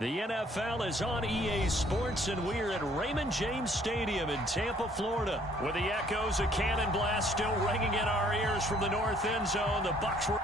The NFL is on EA Sports, and we're at Raymond James Stadium in Tampa, Florida. With the echoes of cannon blast still ringing in our ears from the north end zone, the Bucs were...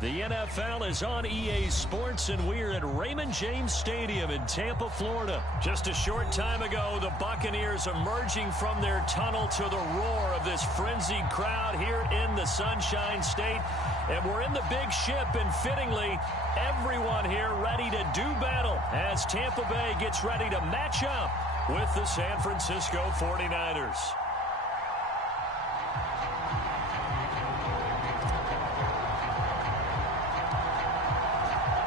The NFL is on EA Sports, and we're at Raymond James Stadium in Tampa, Florida. Just a short time ago, the Buccaneers emerging from their tunnel to the roar of this frenzied crowd here in the Sunshine State. And we're in the big ship, and fittingly, everyone here ready to do battle as Tampa Bay gets ready to match up with the San Francisco 49ers.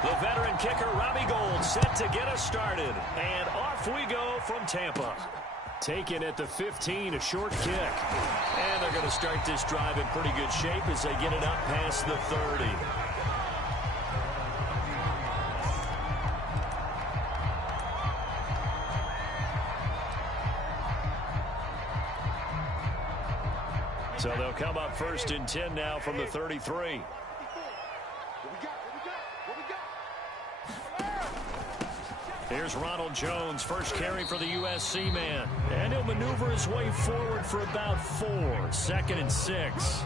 The veteran kicker, Robbie Gould, set to get us started. And off we go from Tampa. Taken at the 15, a short kick. And they're going to start this drive in pretty good shape as they get it up past the 30. So they'll come up first and 10 now from the 33. Here's Ronald Jones, first carry for the USC man. And he'll maneuver his way forward for about 4. 2nd and 6.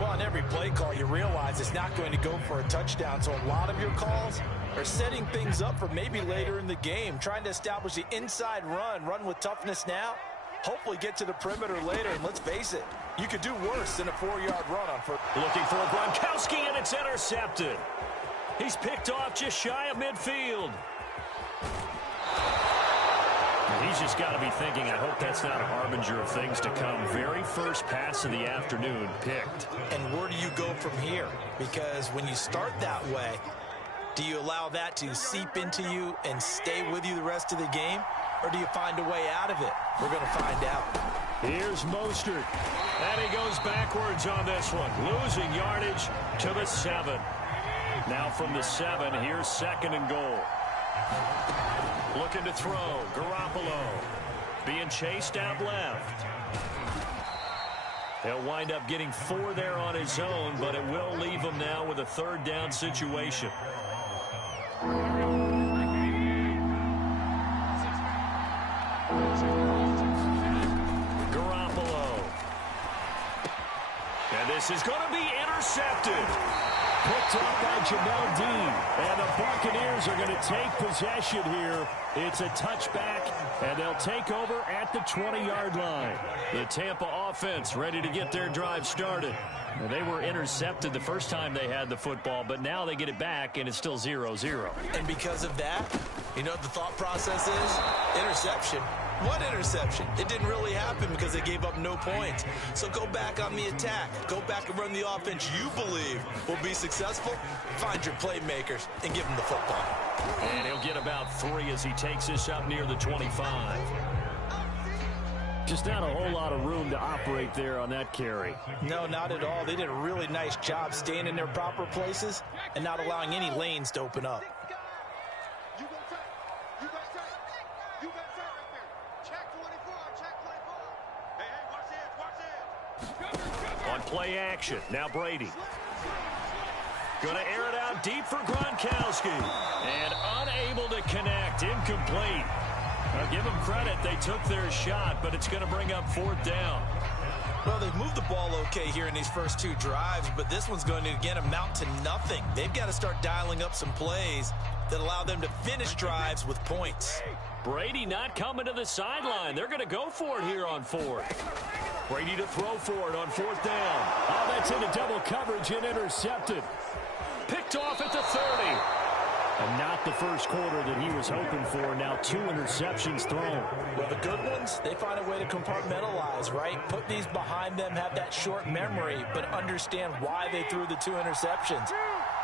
Well, on every play call, you realize it's not going to go for a touchdown. So a lot of your calls are setting things up for maybe later in the game, trying to establish the inside run with toughness now, hopefully get to the perimeter later. And let's face it, you could do worse than a 4-yard run on first. Looking for Gronkowski, and it's intercepted. He's picked off just shy of midfield. He's just got to be thinking, I hope that's not a harbinger of things to come. Very first pass of the afternoon picked. And where do you go from here? Because when you start that way, do you allow that to seep into you and stay with you the rest of the game? Or do you find a way out of it? We're going to find out. Here's Mostert. And he goes backwards on this one. Losing yardage to the 7. Now from the 7, here's 2nd and goal. Looking to throw. Garoppolo being chased out left. He'll wind up getting 4 there on his own, but it will leave him now with a 3rd down situation. Garoppolo. And this is going to be intercepted. Picked up by Jamel Dean. And the Buccaneers are going to take possession here. It's a touchback, and they'll take over at the 20-yard line. The Tampa offense ready to get their drive started. And they were intercepted the first time they had the football, but now they get it back, and it's still 0-0. And because of that, you know what the thought process is? Interception. What interception? It didn't really happen because they gave up no points. So go back on the attack. Go back and run the offense you believe will be successful. Find your playmakers and give them the football. And he'll get about 3 as he takes this up near the 25. Just not a whole lot of room to operate there on that carry. No, not at all. They did a really nice job staying in their proper places and not allowing any lanes to open up. On play action, now Brady. Going to air it out deep for Gronkowski. And unable to connect. Incomplete. Now give them credit. They took their shot, but it's going to bring up 4th down. Well, they've moved the ball okay here in these first 2 drives, but this one's going to, again, amount to nothing. They've got to start dialing up some plays that allow them to finish drives with points. Brady not coming to the sideline. They're going to go for it here on 4th. Brady to throw for it on 4th down. Oh, that's into double coverage and intercepted. Picked off at the 30. And not the first quarter that he was hoping for. Now 2 interceptions thrown. Well, the good ones, they find a way to compartmentalize, right? Put these behind them, have that short memory, but understand why they threw the 2 interceptions.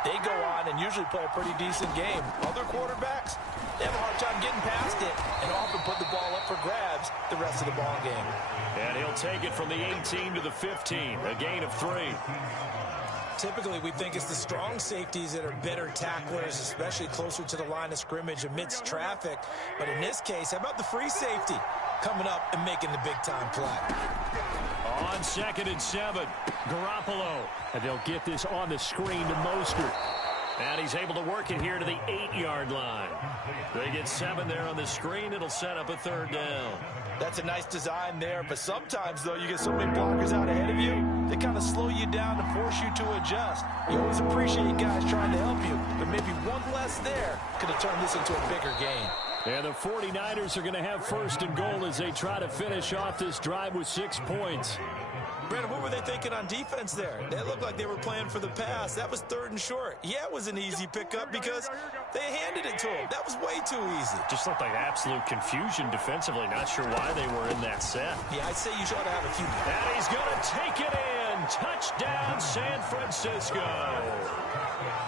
They go on and usually play a pretty decent game. Other quarterbacks, they have a hard time getting past it and often put the ball up for grabs the rest of the ball game. And he'll take it from the 18 to the 15, a gain of 3. Typically, we think it's the strong safeties that are better tacklers, especially closer to the line of scrimmage amidst traffic. But in this case, how about the free safety coming up and making the big-time play? On 2nd and 7, Garoppolo. And they'll get this on the screen to Mostert. And he's able to work it here to the 8-yard line. They get 7 there on the screen. It'll set up a 3rd down. That's a nice design there, but sometimes, though, you get so many blockers out ahead of you, they kind of slow you down and force you to adjust. You always appreciate guys trying to help you, but maybe one less there could have turned this into a bigger game. And the 49ers are going to have 1st and goal as they try to finish off this drive with 6 points. Brandon, what were they thinking on defense there? They looked like they were playing for the pass. That was 3rd and short. Yeah, it was an easy pickup because they handed it to him. That was way too easy. Just looked like absolute confusion defensively. Not sure why they were in that set. Yeah, I'd say you should have a few. And he's going to take it in. Touchdown, San Francisco.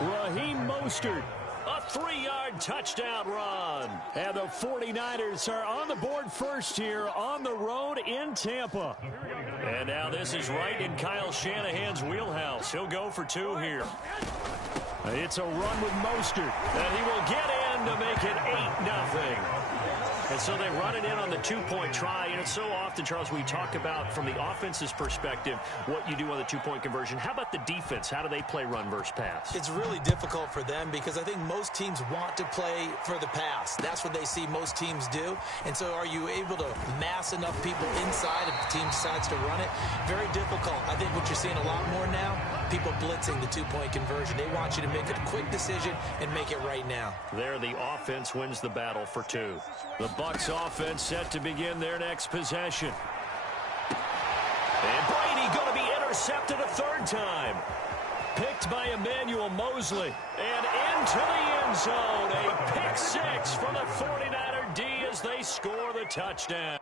Raheem Mostert. A 3-yard touchdown run. And the 49ers are on the board first here on the road in Tampa. And now this is right in Kyle Shanahan's wheelhouse. He'll go for 2 here. It's a run with Mostert. And he will get in to make it 8-0. And so they run it in on the 2-point try. And it's so often, Charles, we talk about from the offense's perspective what you do on the 2-point conversion. How about the defense? How do they play run versus pass? It's really difficult for them because I think most teams want to play for the pass. That's what they see most teams do. And so are you able to mass enough people inside if the team decides to run it? Very difficult. I think what you're seeing a lot more now, people blitzing the 2-point conversion. They want you to make a quick decision and make it right now. There, the offense wins the battle for 2. The Bucs offense set to begin their next possession. And Brady going to be intercepted a 3rd time. Picked by Emmanuel Mosley. And into the end zone. A pick 6 for the 49er D as they score the touchdown.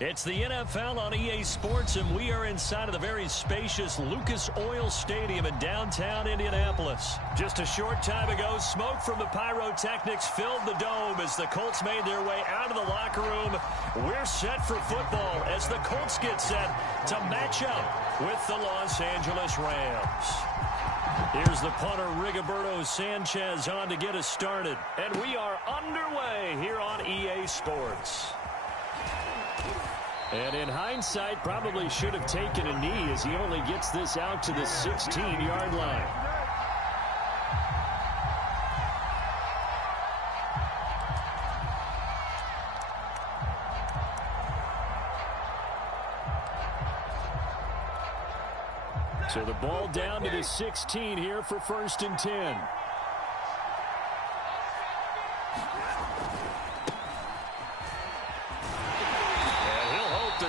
It's the NFL on EA Sports, and we are inside of the very spacious Lucas Oil Stadium in downtown Indianapolis. Just a short time ago, smoke from the pyrotechnics filled the dome as the Colts made their way out of the locker room. We're set for football as the Colts get set to match up with the Los Angeles Rams. Here's the punter, Rigoberto Sanchez, on to get us started. And we are underway here on EA Sports. And in hindsight, probably should have taken a knee as he only gets this out to the 16-yard line. So the ball down to the 16 here for 1st and 10.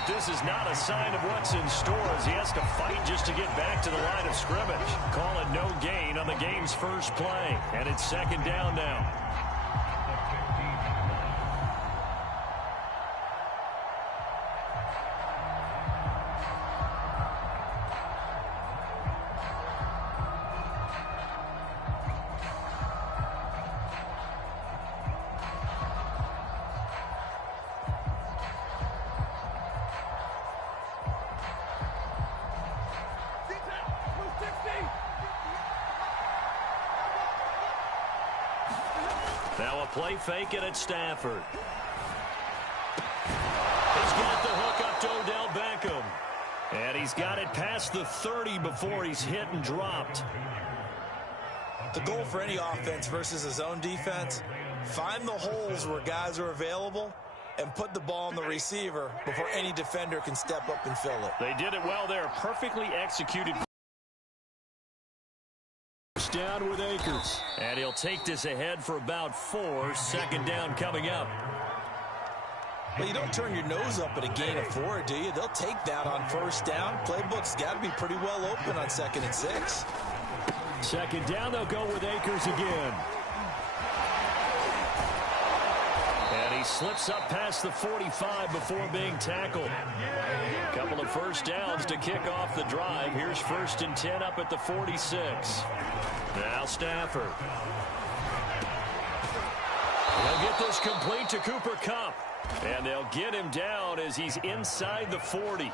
This is not a sign of what's in store as he has to fight just to get back to the line of scrimmage. Call it no gain on the game's first play. And it's 2nd down now. Now a play fake it at Stafford. He's got the hook up to Odell Beckham. And he's got it past the 30 before he's hit and dropped. The goal for any offense versus his own defense, find the holes where guys are available and put the ball on the receiver before any defender can step up and fill it. They did it well there. Perfectly executed. Down with Akers. And he'll take this ahead for about 4. 2nd down coming up. Well, you don't turn your nose up at a gain of 4, do you? They'll take that on 1st down. Playbook's got to be pretty well open on 2nd and 6. 2nd down, they'll go with Akers again. And he slips up past the 45 before being tackled. A couple of 1st downs to kick off the drive. Here's 1st and 10 up at the 46. Now Stafford. They'll get this complete to Cooper Kupp. And they'll get him down as he's inside the 40.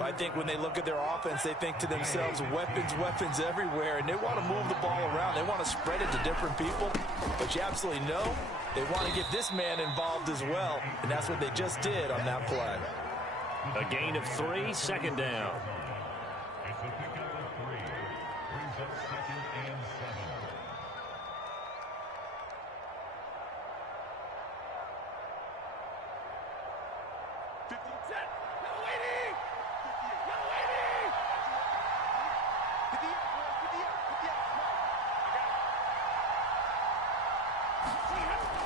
I think when they look at their offense, they think to themselves, weapons, weapons everywhere, and they want to move the ball around. They want to spread it to different people, but you absolutely know they want to get this man involved as well, and that's what they just did on that play. A gain of 3, 2nd down.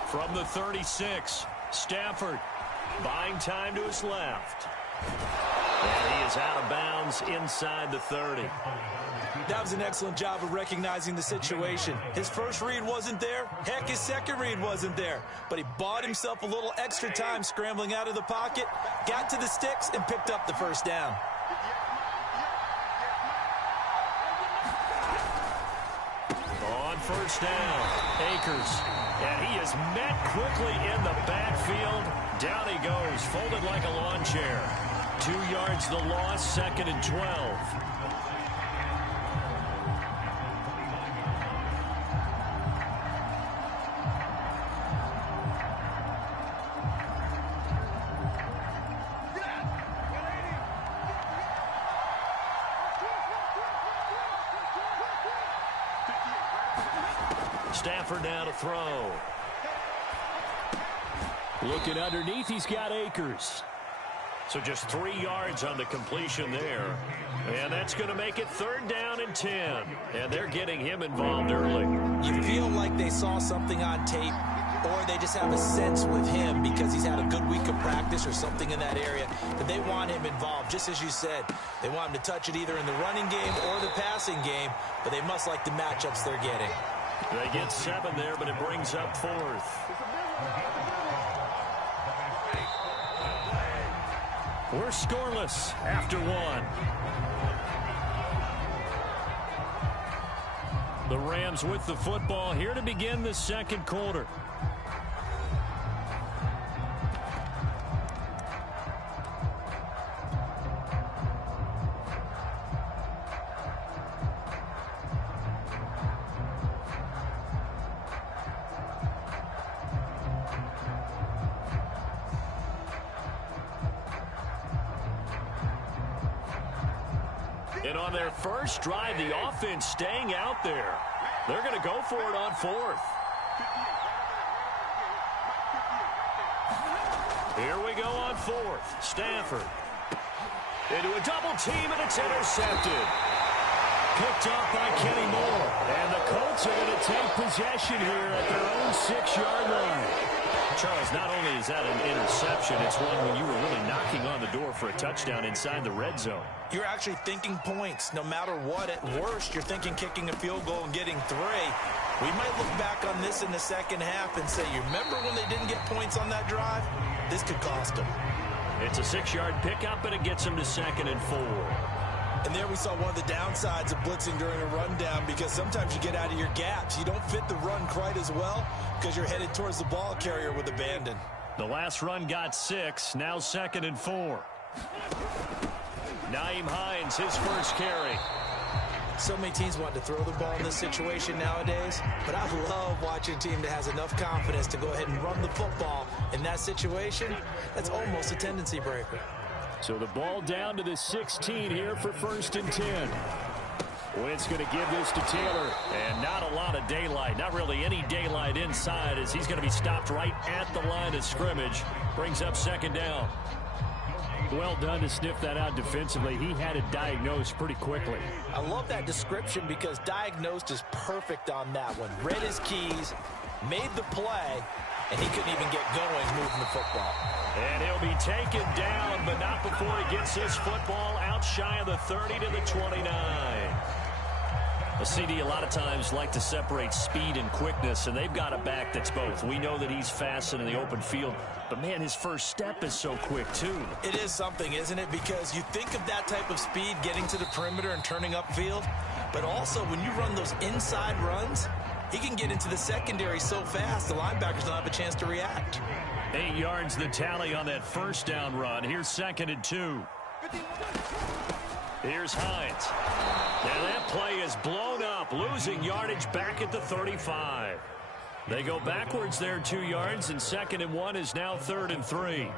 From the 36, Stafford buying time to his left. And he is out of bounds inside the 30. That was an excellent job of recognizing the situation. His first read wasn't there. Heck, his second read wasn't there. But he bought himself a little extra time scrambling out of the pocket, got to the sticks, and picked up the 1st down. On 1st down, Akers. And he is met quickly in the backfield. Down he goes, folded like a lawn chair. 2 yards the loss, 2nd and 12. Stafford now to throw. Looking underneath, he's got Akers. So just 3 yards on the completion there. And that's going to make it 3rd down and 10. And they're getting him involved early. You feel like they saw something on tape, or they just have a sense with him because he's had a good week of practice or something in that area that they want him involved. Just as you said, they want him to touch it either in the running game or the passing game, but they must like the matchups they're getting. They get 7 there, but it brings up 4th. We're scoreless after one. The Rams with the football here to begin the second quarter. And on their first drive, the offense staying out there. They're going to go for it on fourth. Here we go on fourth. Stafford. Into a double team, and it's intercepted. Picked up by Kenny Moore. And the Colts are going to take possession here at their own 6-yard line. Charles, not only is that an interception, it's one when you were really knocking on the door for a touchdown inside the red zone. You're actually thinking points. No matter what, at worst, you're thinking kicking a field goal and getting 3. We might look back on this in the second half and say, you remember when they didn't get points on that drive? This could cost them. It's a 6-yard pickup, and it gets them to 2nd and 4. And there we saw one of the downsides of blitzing during a rundown, because sometimes you get out of your gaps. You don't fit the run quite as well because you're headed towards the ball carrier with abandon. The last run got 6, now 2nd and 4. Nyheim Hines, his first carry. So many teams want to throw the ball in this situation nowadays, but I love watching a team that has enough confidence to go ahead and run the football in that situation. That's almost a tendency breaker. So the ball down to the 16 here for 1st and 10. Wentz going to give this to Taylor, and not a lot of daylight. Not really any daylight inside, as he's going to be stopped right at the line of scrimmage. Brings up 2nd down. Well done to sniff that out defensively. He had it diagnosed pretty quickly. I love that description because diagnosed is perfect on that one. Read his keys, made the play, and he couldn't even get going moving the football. And he'll be taken down, but not before he gets this football out shy of the 30 to the 29. A CD a lot of times like to separate speed and quickness, and they've got a back that's both. We know that he's fast in the open field, but man, his first step is so quick too. It is something, isn't it? Because you think of that type of speed getting to the perimeter and turning upfield, but also when you run those inside runs, he can get into the secondary so fast the linebackers don't have a chance to react. 8 yards the tally on that first down run. Here's 2nd and 2. Here's Hines. Now that play is blown up, losing yardage back at the 35. They go backwards there 2 yards, and 2nd and 1 is now 3rd and 3.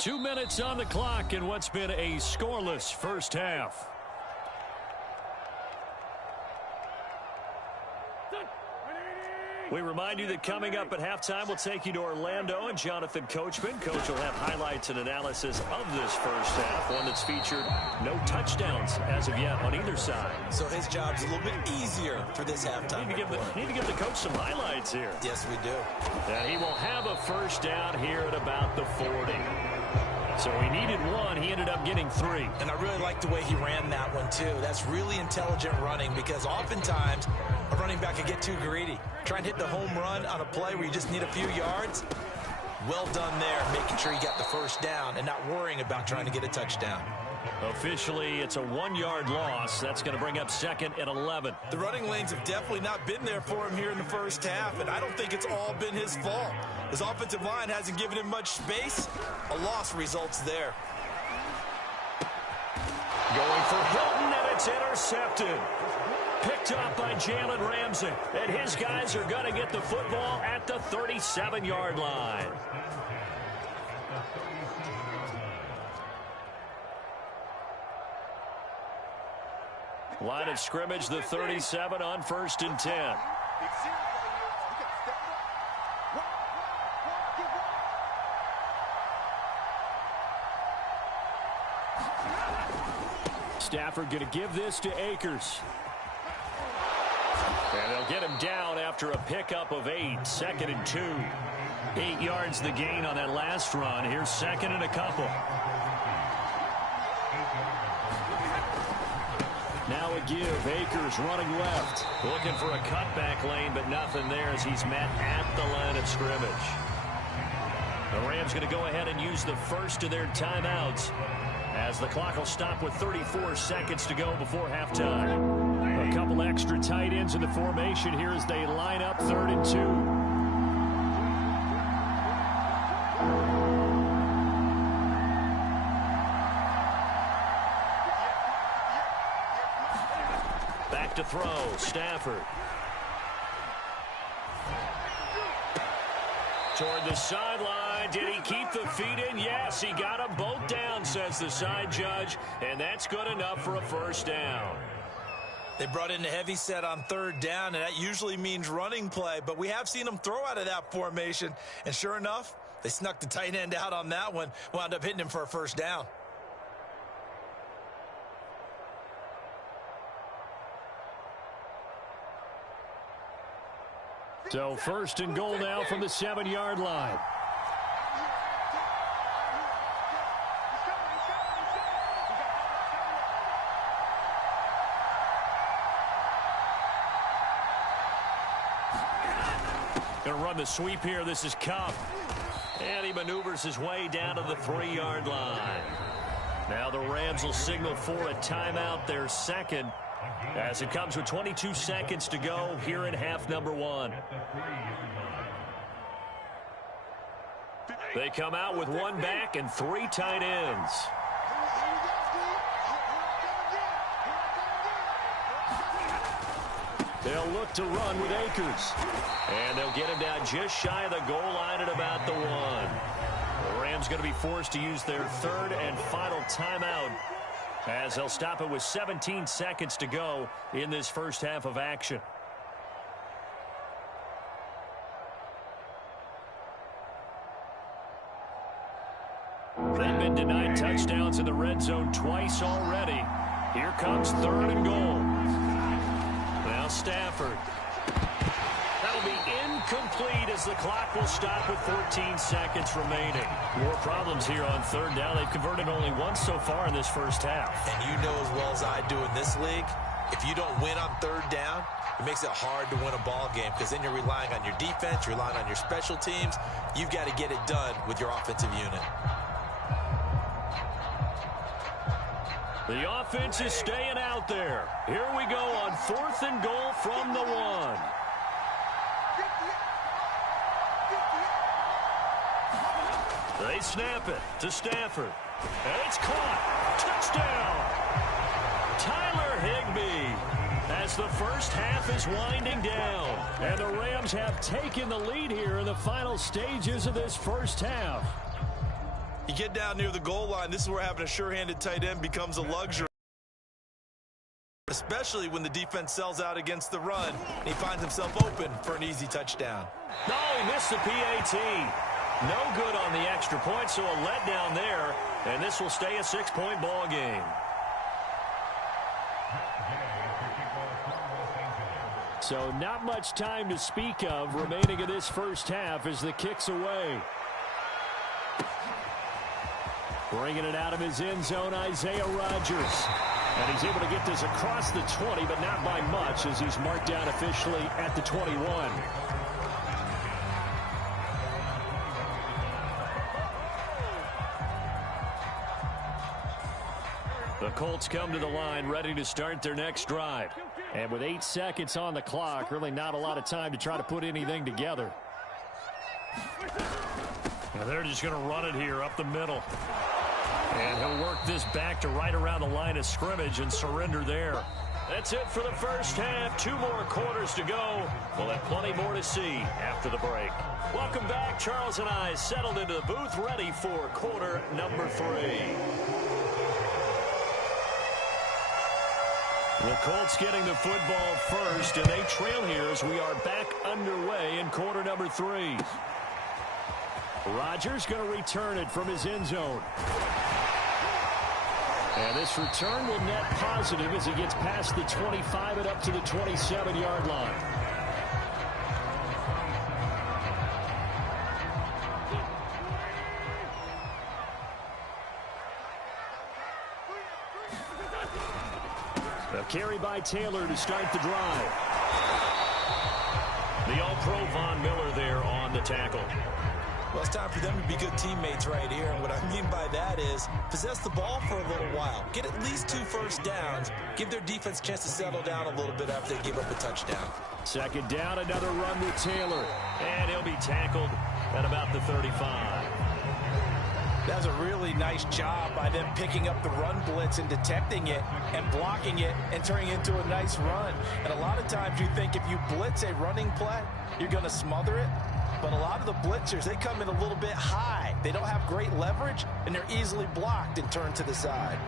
2 minutes on the clock in what's been a scoreless first half. We remind you that coming up at halftime, we'll take you to Orlando and Jonathan Coachman. Coach will have highlights and analysis of this first half, one that's featured no touchdowns as of yet on either side. So his job's a little bit easier for this halftime. Need to give the coach some highlights here. Yes, we do. And he will have a first down here at about the 40. So he needed 1. He ended up getting 3. And I really like the way he ran that one, too. That's really intelligent running, because oftentimes a running back can get too greedy. Try and hit the home run on a play where you just need a few yards. Well done there, making sure you got the first down and not worrying about trying to get a touchdown. Officially, it's a 1-yard loss. That's going to bring up 2nd and 11. The running lanes have definitely not been there for him here in the first half, and I don't think it's all been his fault. His offensive line hasn't given him much space. A loss results there. Going for Hilton, and it's intercepted. Picked up by Jalen Ramsey. And his guys are going to get the football at the 37-yard line. Line of scrimmage, the 37 on 1st and 10. Stafford going to give this to Akers. And they'll get him down after a pickup of 8. 2nd and 2. 8 yards the gain on that last run. Here's 2nd and a couple. Now a give. Akers running left. Looking for a cutback lane, but nothing there as he's met at the line of scrimmage. The Rams going to go ahead and use the first of their timeouts as the clock will stop with 34 seconds to go before halftime. A couple extra tight ends in the formation here as they line up 3rd and 2. To throw, Stafford. Toward the sideline. Did he keep the feet in? Yes, he got them both down, says the side judge, and that's good enough for a first down. They brought in a heavy set on 3rd down, and that usually means running play, but we have seen them throw out of that formation, and sure enough, they snuck the tight end out on that one, wound up hitting him for a first down. So 1st and goal now from the 7-yard line. Going to run the sweep here. This is Kupp. And he maneuvers his way down to the 3-yard line. Now the Rams will signal for a timeout, their second, as it comes with 22 seconds to go here in half number 1. They come out with 1 back and 3 tight ends. They'll look to run with Akers. And they'll get him down just shy of the goal line at about the 1. The Rams going to be forced to use their 3rd and final timeout, as they'll stop it with 17 seconds to go in this first half of action. They've been denied touchdowns in the red zone twice already. Here comes 3rd and goal. Now Stafford. That'll be incomplete as the clock will stop with 14 seconds remaining. More problems here on 3rd down. They've converted only once so far in this first half. And you know as well as I do in this league, if you don't win on 3rd down, it makes it hard to win a ball game because then you're relying on your defense, you're relying on your special teams. You've got to get it done with your offensive unit. The offense is staying out there. Here we go on 4th and goal from the 1. They snap it to Stafford. And it's caught. Touchdown. Tyler Higbee, as the first half is winding down. And the Rams have taken the lead here in the final stages of this first half. You get down near the goal line, this is where having a sure-handed tight end becomes a luxury, especially when the defense sells out against the run and he finds himself open for an easy touchdown. Oh, he missed the PAT. No good on the extra point, so a letdown there, and this will stay a 6-point ball game. So not much time to speak of remaining in this first half as the kick's away. Bringing it out of his end zone, Isaiah Rodgers. And he's able to get this across the 20, but not by much as he's marked down officially at the 21. The Colts come to the line ready to start their next drive. And with 8 seconds on the clock, really not a lot of time to try to put anything together. And they're just going to run it here up the middle. And he'll work this back to right around the line of scrimmage and surrender there. That's it for the first half. 2 more quarters to go. We'll have plenty more to see after the break. Welcome back. Charles and I settled into the booth ready for quarter number 3. The Colts getting the football first, and they trail here as we are back underway in quarter number 3. Rodgers going to return it from his end zone. And this return will net positive as he gets past the 25 and up to the 27-yard line. A carry by Taylor to start the drive. The All-Pro Von Miller there on the tackle. Well, it's time for them to be good teammates right here. And what I mean by that is possess the ball for a little while. Get at least 2 first downs. Give their defense a chance to settle down a little bit after they give up a touchdown. Second down, another run with Taylor. And he'll be tackled at about the 35. That's a really nice job by them picking up the run blitz and detecting it and blocking it and turning it into a nice run. And a lot of times you think if you blitz a running play, you're going to smother it. But a lot of the blitzers, they come in a little bit high. They don't have great leverage, and they're easily blocked and turned to the side.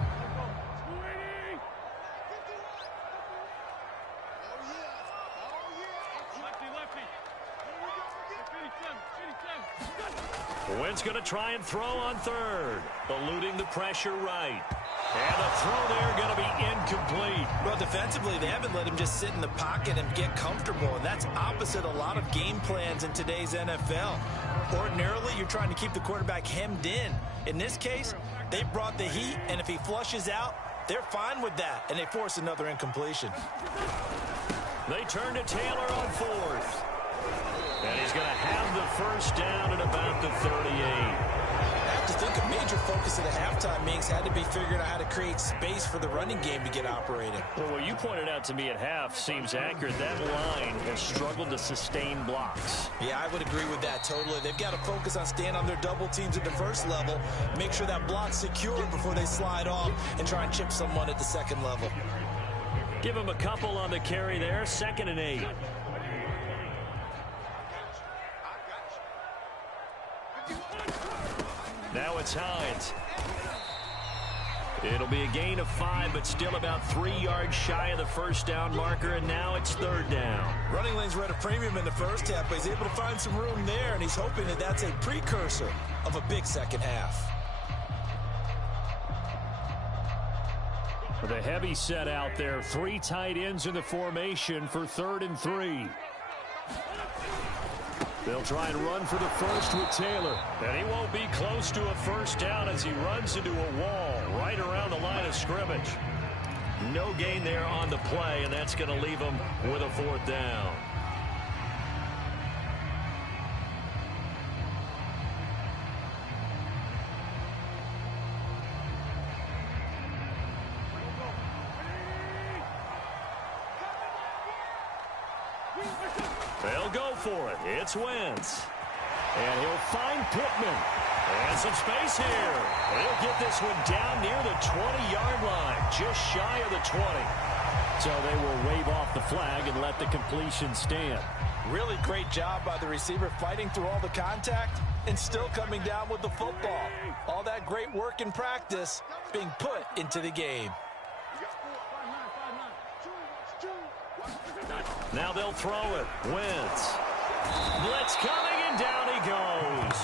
Wentz going to try and throw on third, eluding the pressure right. And the throw there going to be incomplete. Well, defensively, they haven't let him just sit in the pocket and get comfortable, and that's opposite a lot of game plans in today's NFL. Ordinarily, you're trying to keep the quarterback hemmed in. In this case, they brought the heat, and if he flushes out, they're fine with that, and they force another incompletion. They turn to Taylor on fourth. And he's going to have the first down at about the 38. I have to think a major focus of the halftime meetings had to be figuring out how to create space for the running game to get operating. Well, what you pointed out to me at half seems accurate. That line has struggled to sustain blocks. Yeah, I would agree with that totally. They've got to focus on staying on their double teams at the first level, make sure that block's secure before they slide off and try and chip someone at the second level. Give him a couple on the carry there, 2nd and 8. Now it's Hines. It'll be a gain of 5, but still about 3 yards shy of the first down marker, and now it's 3rd down. Running lanes were at a premium in the first half, but he's able to find some room there, and he's hoping that that's a precursor of a big second half. The heavy set out there, 3 tight ends in the formation for 3rd and 3. They'll try and run for the first with Taylor. And he won't be close to a first down as he runs into a wall right around the line of scrimmage. No gain there on the play, and that's going to leave him with a 4th down. They'll go for it. It's Wentz. And he'll find Pittman. And some space here. He'll get this one down near the 20-yard line, just shy of the 20. So they will wave off the flag and let the completion stand. Really great job by the receiver fighting through all the contact and still coming down with the football. All that great work in practice being put into the game. Now they'll throw it. Wentz. Blitz coming, and down he goes.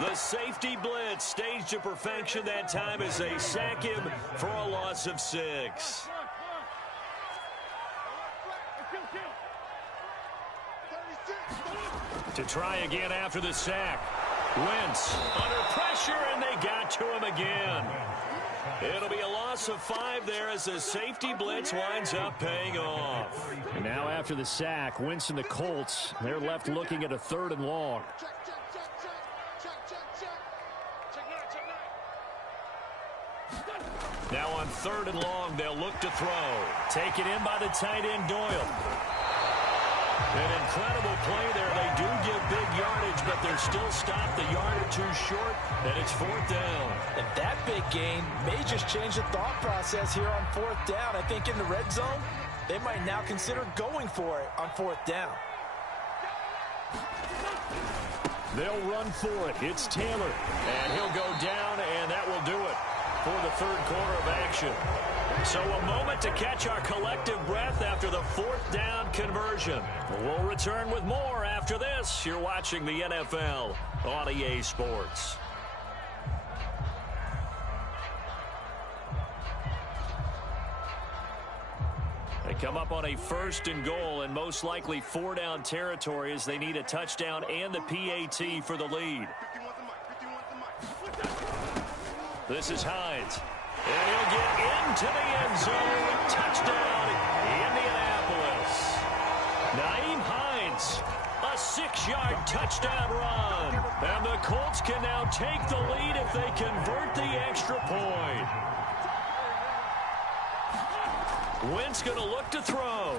The safety blitz staged to perfection that time as they sack him for a loss of 6. To try again after the sack. Wentz under pressure, and they got to him again. It'll be a loss of 5 there as the safety blitz winds up paying off. And now after the sack, Wentz and the Colts, they're left looking at a 3rd and long. Now on 3rd and long, they'll look to throw. Taken in by the tight end, Doyle. An incredible play there. They do give big yardage, but they're still stopped the yard or 2 short, and it's 4th down. And that big gain may just change the thought process here on 4th down. I think in the red zone, they might now consider going for it on 4th down. They'll run for it. It's Taylor, and he'll go down, and that will do it for the 3rd quarter of action. So a moment to catch our collective breath after the 4th down conversion. We'll return with more after this. You're watching the NFL on EA Sports. They come up on a 1st and goal and most likely 4-down territory as they need a touchdown and the PAT for the lead. This is Hines. And he'll get into the end zone Touchdown, Indianapolis. Nyheim Hines, a 6-yard touchdown run. And the Colts can now take the lead if they convert the extra point. Wentz going to look to throw.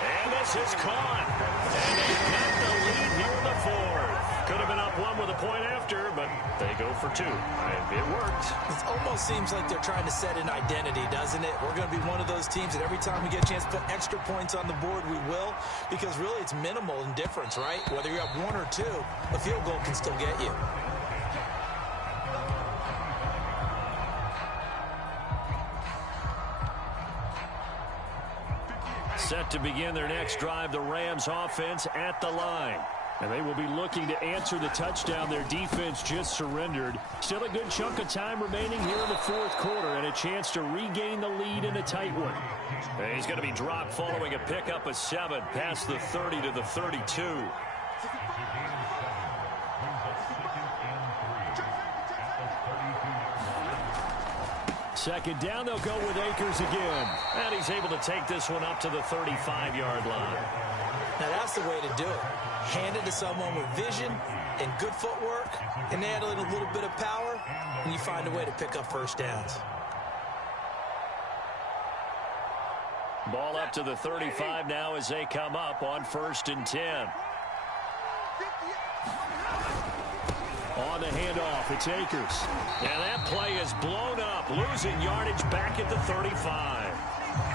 And this is caught. And they've got the lead here in the fourth. Could have been up one with a point after, but they go for two. And it worked. It almost seems like they're trying to set an identity, doesn't it? We're going to be one of those teams that every time we get a chance to put extra points on the board, we will. Because really it's minimal in difference, right? Whether you have one or two, a field goal can still get you. Set to begin their next drive, the Rams offense at the line. And they will be looking to answer the touchdown their defense just surrendered. Still a good chunk of time remaining here in the fourth quarter and a chance to regain the lead in a tight one. And he's going to be dropped following a pickup of 7 past the 30 to the 32. Second down, they'll go with Akers again. And he's able to take this one up to the 35-yard line. Now that's the way to do it. Hand it to someone with vision and good footwork, and add a little bit of power, and you find a way to pick up first downs. Ball up to the 35 now as they come up on 1st and 10. On the handoff, it's Akers. And that play is blown up, losing yardage back at the 35.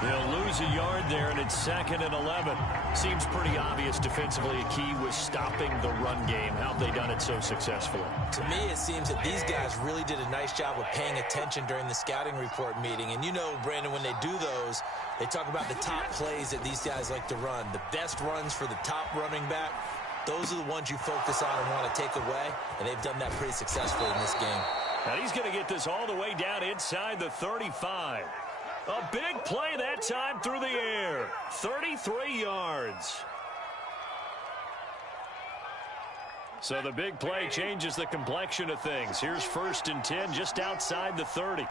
They'll lose a yard there, and it's 2nd and 11. Seems pretty obvious defensively a key was stopping the run game. How have they done it so successfully? To me, it seems that these guys really did a nice job of paying attention during the scouting report meeting. And you know, Brandon, when they do those, they talk about the top plays that these guys like to run. The best runs for the top running back. Those are the ones you focus on and want to take away, and they've done that pretty successfully in this game. Now he's going to get this all the way down inside the 35. A big play that time through the air. 33 yards. So the big play changes the complexion of things. Here's 1st and 10 just outside the 30.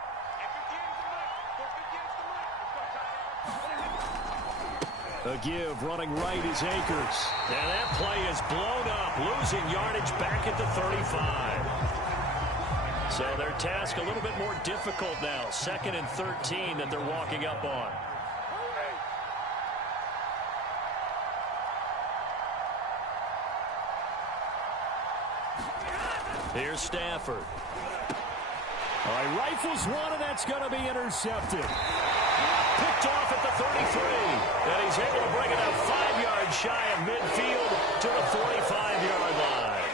A give running right is Akers. And that play is blown up, losing yardage back at the 35. So their task a little bit more difficult now. 2nd and 13 that they're walking up on. Here's Stafford. All right, rifles one, and that's going to be intercepted. Picked off at the 33. And he's able to bring it up 5 yards shy of midfield to the 45-yard line.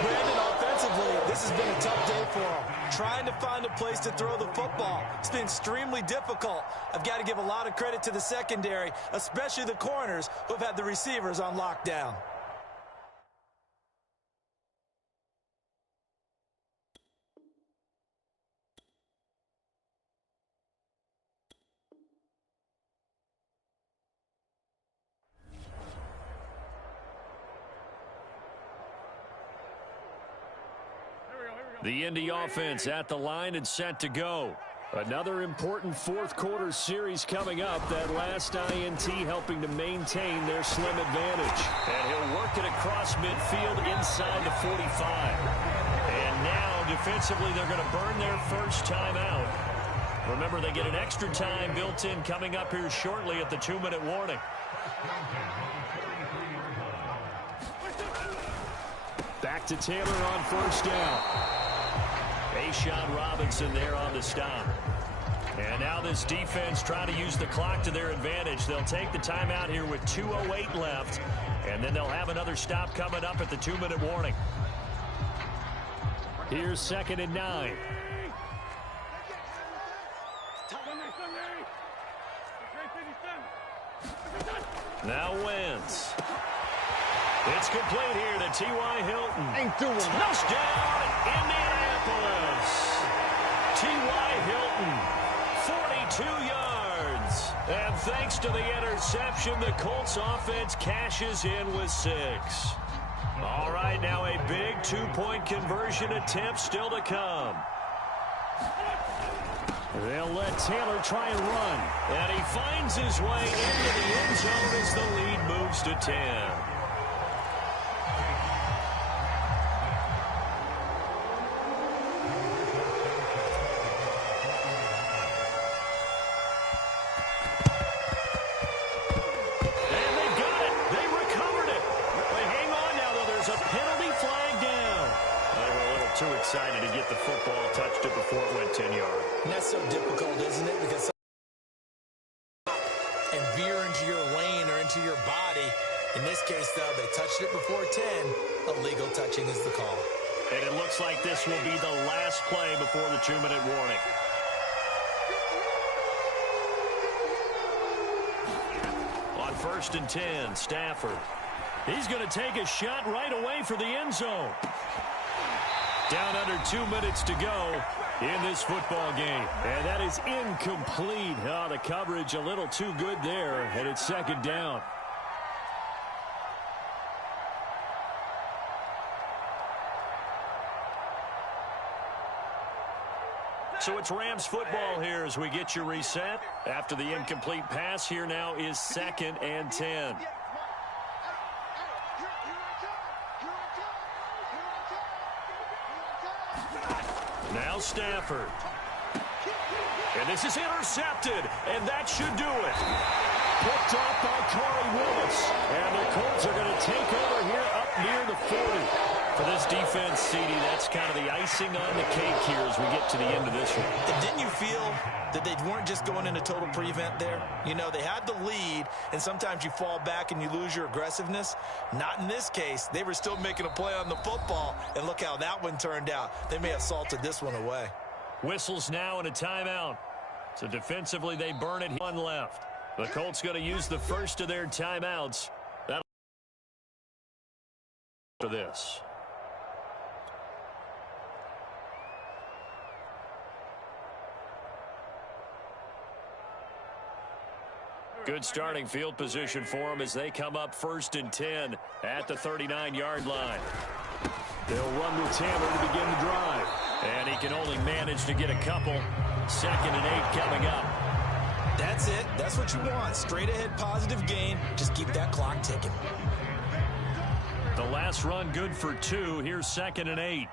Brandon, offensively, this has been a tough day for him. Trying to find a place to throw the football. It's been extremely difficult. I've got to give a lot of credit to the secondary, especially the corners who've had the receivers on lockdown. The Indy offense at the line and set to go. Another important fourth quarter series coming up. That last INT helping to maintain their slim advantage. And he'll work it across midfield inside the 45. And now defensively they're going to burn their first timeout. Remember, they get an extra time built in coming up here shortly at the 2-minute warning. Back to Taylor on 1st down. A'Shawn Robinson there on the stop. And now this defense trying to use the clock to their advantage. They'll take the timeout here with 2:08 left. And then they'll have another stop coming up at the 2-minute warning. Here's 2nd and 9. Now Wentz. It's complete here to T.Y. Hilton. Ain't doing Touchdown, Indianapolis. T.Y. Hilton, 42 yards. And thanks to the interception, the Colts offense cashes in with 6. All right, now a big 2-point conversion attempt still to come. They'll let Taylor try and run. And he finds his way into the end zone as the lead moves to 10. Too excited to get the football, touched it before it went 10 yards. And that's so difficult, isn't it? Because and veer into your lane or into your body. In this case, though, they touched it before 10. Illegal touching is the call. And it looks like this will be the last play before the 2-minute warning. On 1st and 10, Stafford. He's going to take a shot right away for the end zone. Down under 2 minutes to go in this football game. And that is incomplete. Oh, the coverage a little too good there, and it's 2nd down. So it's Rams football here as we get you reset. After the incomplete pass, here now is 2nd and 10. Now Stafford. And this is intercepted, and that should do it. Picked off by Corey Willis. And the Colts are going to take over here up near the 40. For this defense, CD, that's kind of the icing on the cake here as we get to the end of this one. And didn't you feel that they weren't just going into total prevent there? You know, they had the lead, and sometimes you fall back and you lose your aggressiveness. Not in this case. They were still making a play on the football, and look how that one turned out. They may have salted this one away. Whistles now and a timeout. So defensively, they burn it. One left. The Colts going to use the first of their timeouts. That'll for this. Good starting field position for them as they come up 1st and 10 at the 39-yard line. They'll run with Taylor to begin the drive. And he can only manage to get a couple. 2nd and 8 coming up. That's it. That's what you want. Straight ahead positive gain. Just keep that clock ticking. The last run good for 2. Here's 2nd and 8.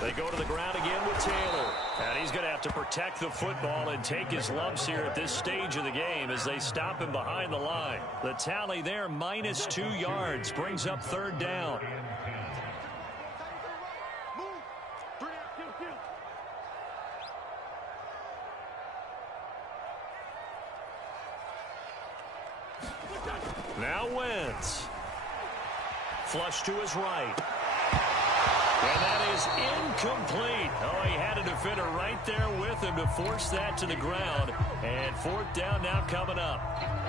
They go to the ground again with Taylor. And he's going to have to protect the football and take his lumps here at this stage of the game as they stop him behind the line. The tally there, minus 2 yards, brings up 3rd down. Now Wentz. Flush to his right. And that is incomplete. Oh, he had a defender right there with him to force that to the ground. And 4th down now coming up.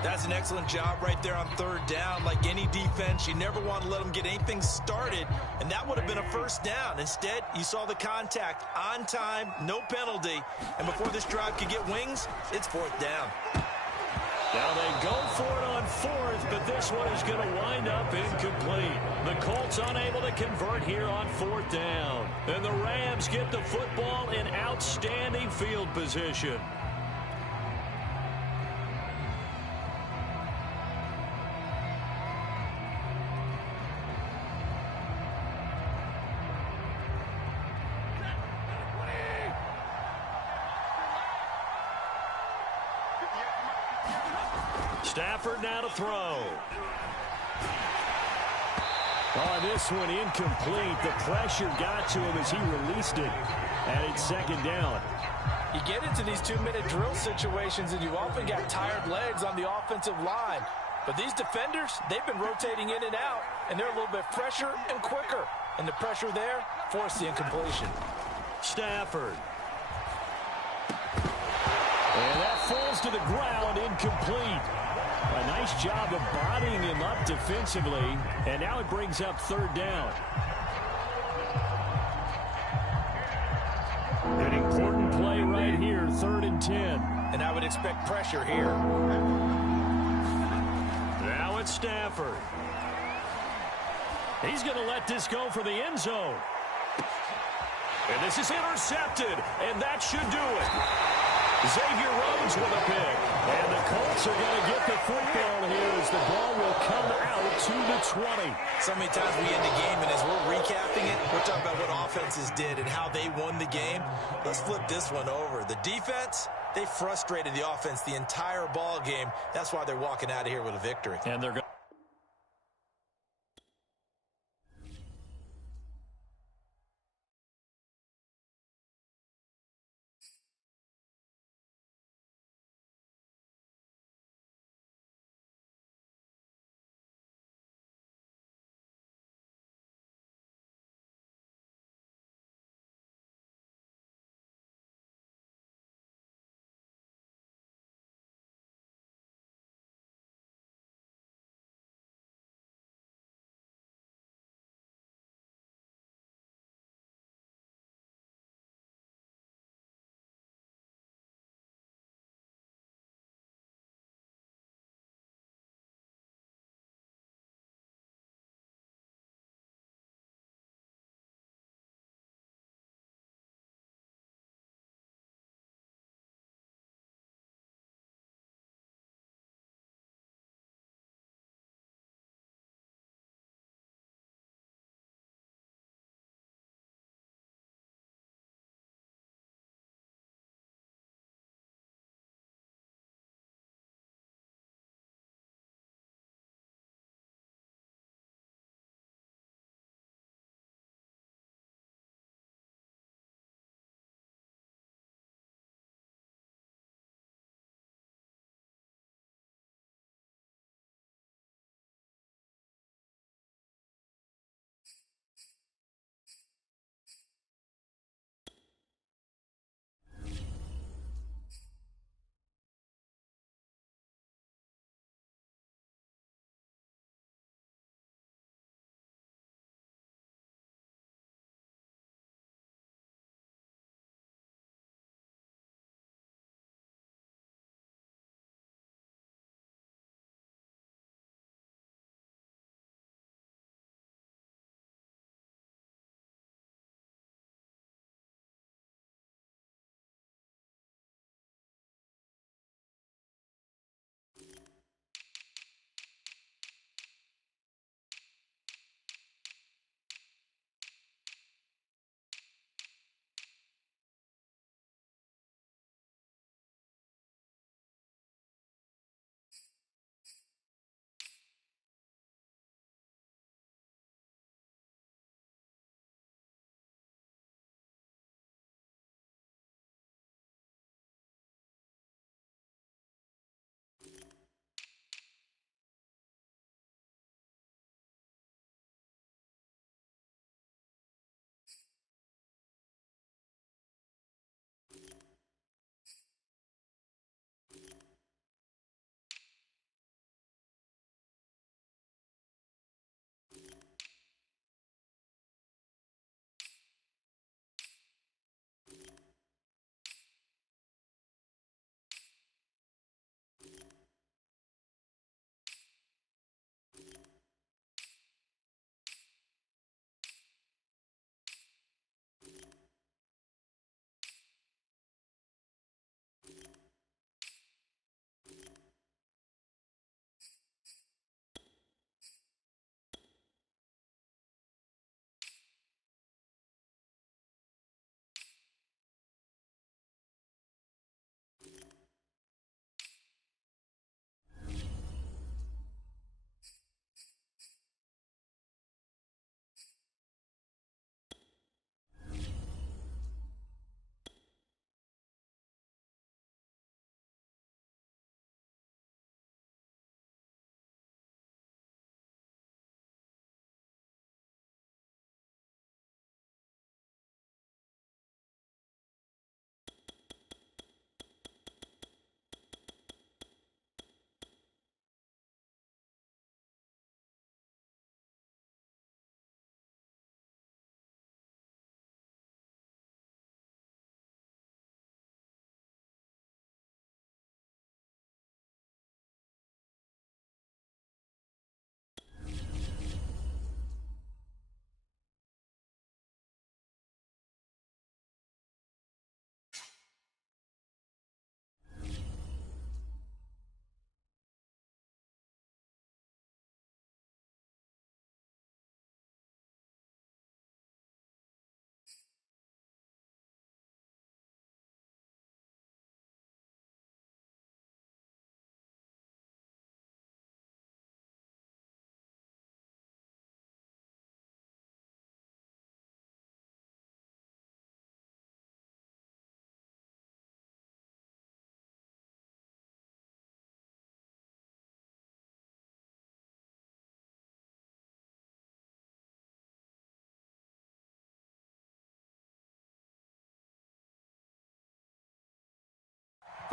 That's an excellent job right there on 3rd down. Like any defense, you never want to let them get anything started. And that would have been a 1st down. Instead, you saw the contact on time, no penalty. And before this drive could get wings, it's 4th down. Now they go for it on 4th, but this one is going to wind up incomplete. The Colts unable to convert here on 4th down. And the Rams get the football in outstanding field position. Stafford now to throw. Oh, this one incomplete. The pressure got to him as he released it. And it's 2nd down. You get into these 2-minute drill situations and you often got tired legs on the offensive line. But these defenders, they've been rotating in and out, and they're a little bit fresher and quicker. And the pressure there forced the incompletion. Stafford. And that falls to the ground, incomplete. A nice job of bodying him up defensively, and now it brings up 3rd down. An important play right here, 3rd and 10. And I would expect pressure here. Now it's Stafford. He's going to let this go for the end zone. And this is intercepted, and that should do it. Xavier Rhodes with a pick. And the Colts are going to get the football here as the ball will come out to the 20. So many times we end the game, and as we're recapping it, we're talking about what offenses did and how they won the game. Let's flip this one over. The defense, they frustrated the offense the entire ball game. That's why they're walking out of here with a victory. And they're going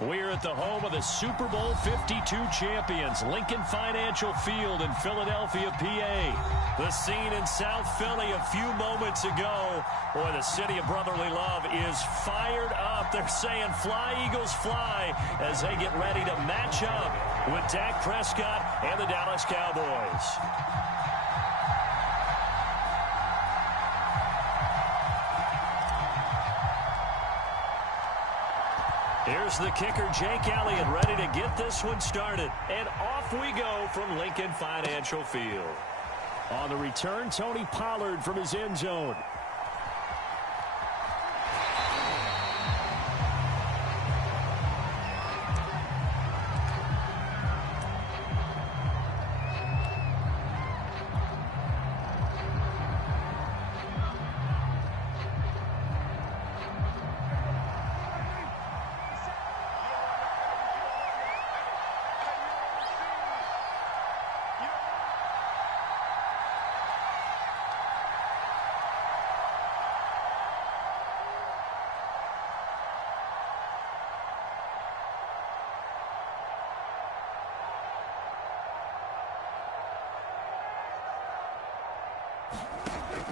We're at the home of the Super Bowl 52 champions, Lincoln Financial Field in Philadelphia, PA. The scene in South Philly a few moments ago. Boy, the city of brotherly love is fired up. They're saying, "Fly, Eagles, fly," as they get ready to match up with Dak Prescott and the Dallas Cowboys. Here's the kicker, Jake Elliott, ready to get this one started. And off we go from Lincoln Financial Field. On the return, Tony Pollard from his end zone.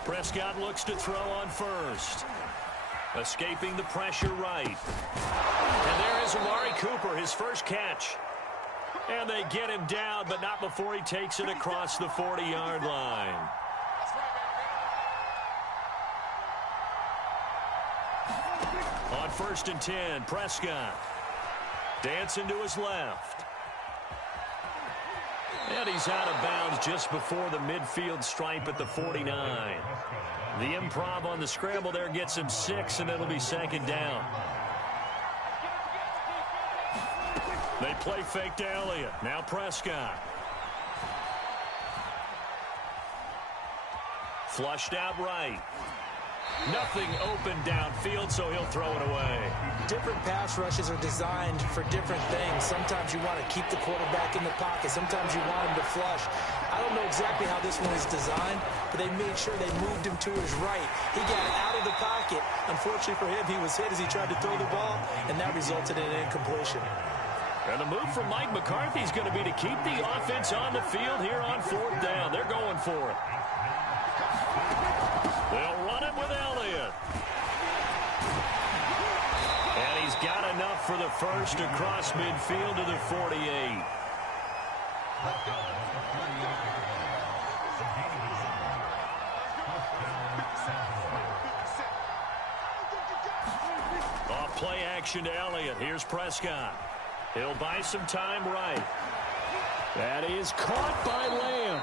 Prescott looks to throw on first. Escaping the pressure right. And there is Amari Cooper, his first catch. And they get him down, but not before he takes it across the 40-yard line. On 1st and 10, Prescott. Dancing to his left. And he's out of bounds just before the midfield stripe at the 49. The improv on the scramble there gets him 6, and it'll be 2nd down. They play fake to Elliott. Now Prescott. Flushed out right. Nothing open downfield, so he'll throw it away. Different pass rushes are designed for different things. Sometimes you want to keep the quarterback in the pocket. Sometimes you want him to flush. I don't know exactly how this one is designed, but they made sure they moved him to his right. He got out of the pocket. Unfortunately for him, he was hit as he tried to throw the ball, and that resulted in an incompletion. And the move from Mike McCarthy is going to be to keep the offense on the field here on 4th down. They're going for it. They'll run it with Elliott. And he's got enough for the first across midfield to the 48. Off play action to Elliott. Here's Prescott. He'll buy some time right. That is caught by Lamb.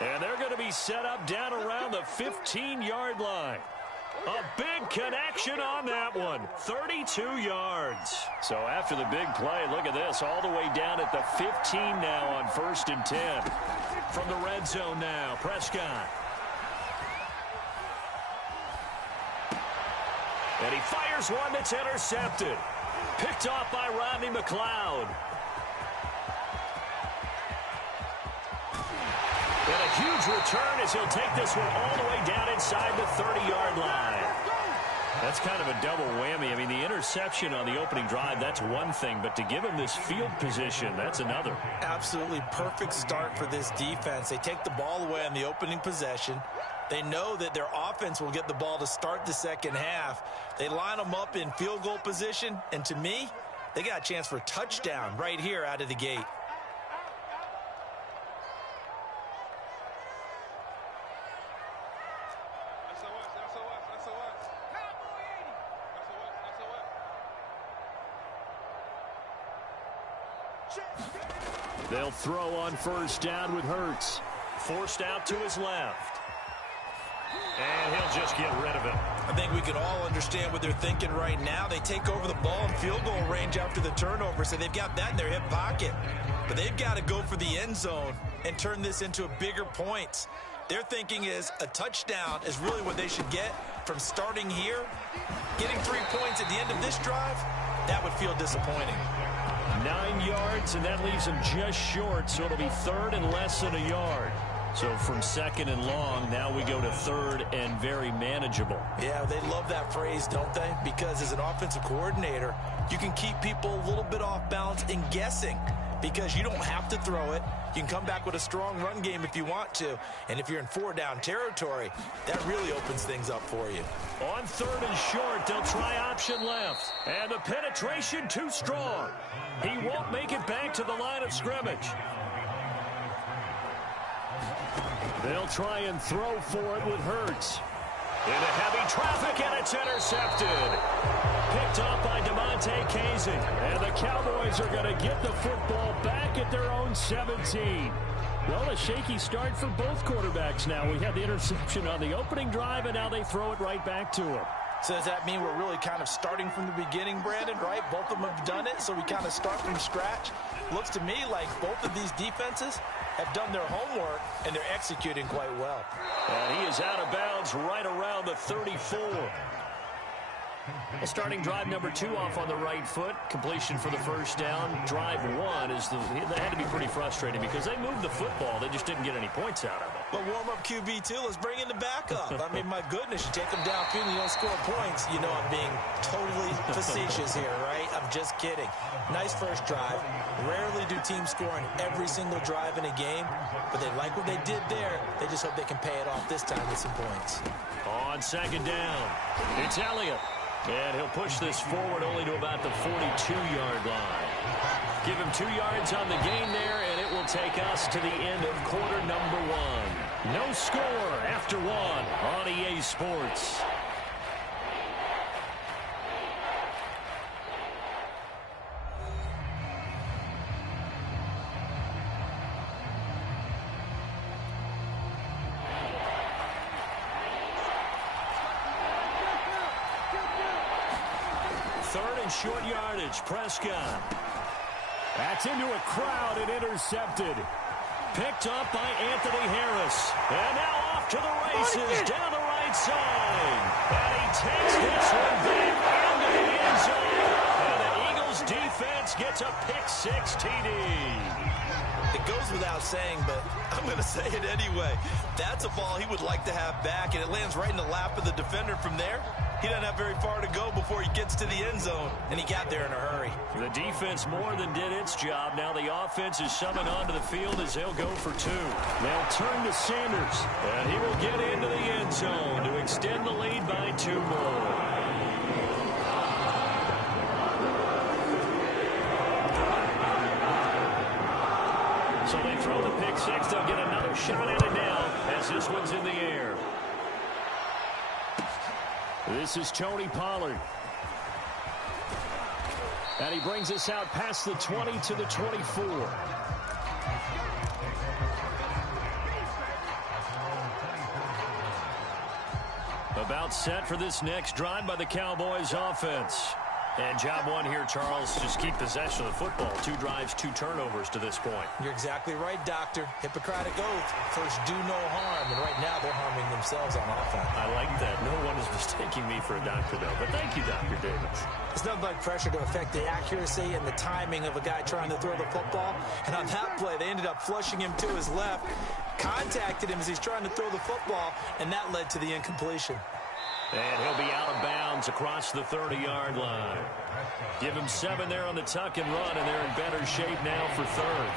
And they're going to be set up down around the 15-yard line. A big connection on that one. 32 yards. So after the big play, look at this. All the way down at the 15 now on 1st and 10. From the red zone now, Prescott. And he fires one that's intercepted. Picked off by Rodney McLeod. And a huge return as he'll take this one all the way down inside the 30-yard line. That's kind of a double whammy. I mean, the interception on the opening drive, that's one thing, but to give him this field position, that's another. Absolutely perfect start for this defense. They take the ball away on the opening possession. They know that their offense will get the ball to start the second half. They line them up in field goal position, and to me, they got a chance for a touchdown right here out of the gate. They'll throw on 1st down with Hurts. Forced out to his left. And he'll just get rid of it. I think we can all understand what they're thinking right now. They take over the ball in field goal range after the turnover, so they've got that in their hip pocket. But they've got to go for the end zone and turn this into a bigger point. Their thinking is a touchdown is really what they should get from starting here. Getting 3 points at the end of this drive, that would feel disappointing. 9 yards, and that leaves him just short, so it'll be 3rd and less than a yard. So from second and long, now we go to third and very manageable. Yeah, they love that phrase, don't they? Because as an offensive coordinator, you can keep people a little bit off balance and guessing because you don't have to throw it. You can come back with a strong run game if you want to. And if you're in 4-down territory, that really opens things up for you. On third and short, they'll try option left. And the penetration too strong. He won't make it back to the line of scrimmage. They'll try and throw for it with Hurts. Into heavy traffic, and it's intercepted. Picked up by DeMonte Kazee. And the Cowboys are going to get the football back at their own 17. Well, a shaky start for both quarterbacks now. We had the interception on the opening drive, and now they throw it right back to him. So does that mean we're really kind of starting from the beginning, Brandon, right? Both of them have done it, so we kind of start from scratch. Looks to me like both of these defenses have done their homework, and they're executing quite well. And he is out of bounds right around the 34. Well, starting drive number 2 off on the right foot. Completion for the first down. Drive 1 they had to be pretty frustrating because they moved the football. They just didn't get any points out of it. But warm-up QB2, let's bring in the backup. I mean, my goodness, you take them downfield and you don't score points. You know I'm being totally facetious here, right? I'm just kidding. Nice first drive. Rarely do teams score on every single drive in a game, but they like what they did there. They just hope they can pay it off this time with some points. On second down, it's Elliott. And he'll push this forward only to about the 42-yard line. Give him 2 yards on the gain there, and it will take us to the end of quarter number 1. No score after 1 on EA Sports. Third and short yardage, Prescott. That's into a crowd and intercepted. Picked up by Anthony Harris. And now off to the races down the right side. And he takes this one back into the end zone. And the Eagles defense gets a pick-6 TD. It goes without saying, but I'm going to say it anyway. That's a ball he would like to have back, and it lands right in the lap of the defender from there. He doesn't have very far to go before he gets to the end zone, and he got there in a hurry. The defense more than did its job. Now the offense is summoned onto the field as they'll go for 2. They'll turn to Sanders, and he will get into the end zone to extend the lead by 2 more. So they throw the pick-6. They'll get another shot at it now as this one's in the air. This is Tony Pollard. And he brings us out past the 20 to the 24. About set for this next drive by the Cowboys offense. And job 1 here, Charles, just keep possession of the football. 2 drives, 2 turnovers to this point. You're exactly right, Doctor. Hippocratic oath. First, do no harm. And right now, they're harming themselves on offense. I like that. No one is mistaking me for a doctor, though. But thank you, Dr. Davis. It's nothing like pressure to affect the accuracy and the timing of a guy trying to throw the football. And on that play, they ended up flushing him to his left, contacted him as he's trying to throw the football, and that led to the incompletion. And he'll be out of bounds across the 30-yard line. Give him 7 there on the tuck and run, and they're in better shape now for third.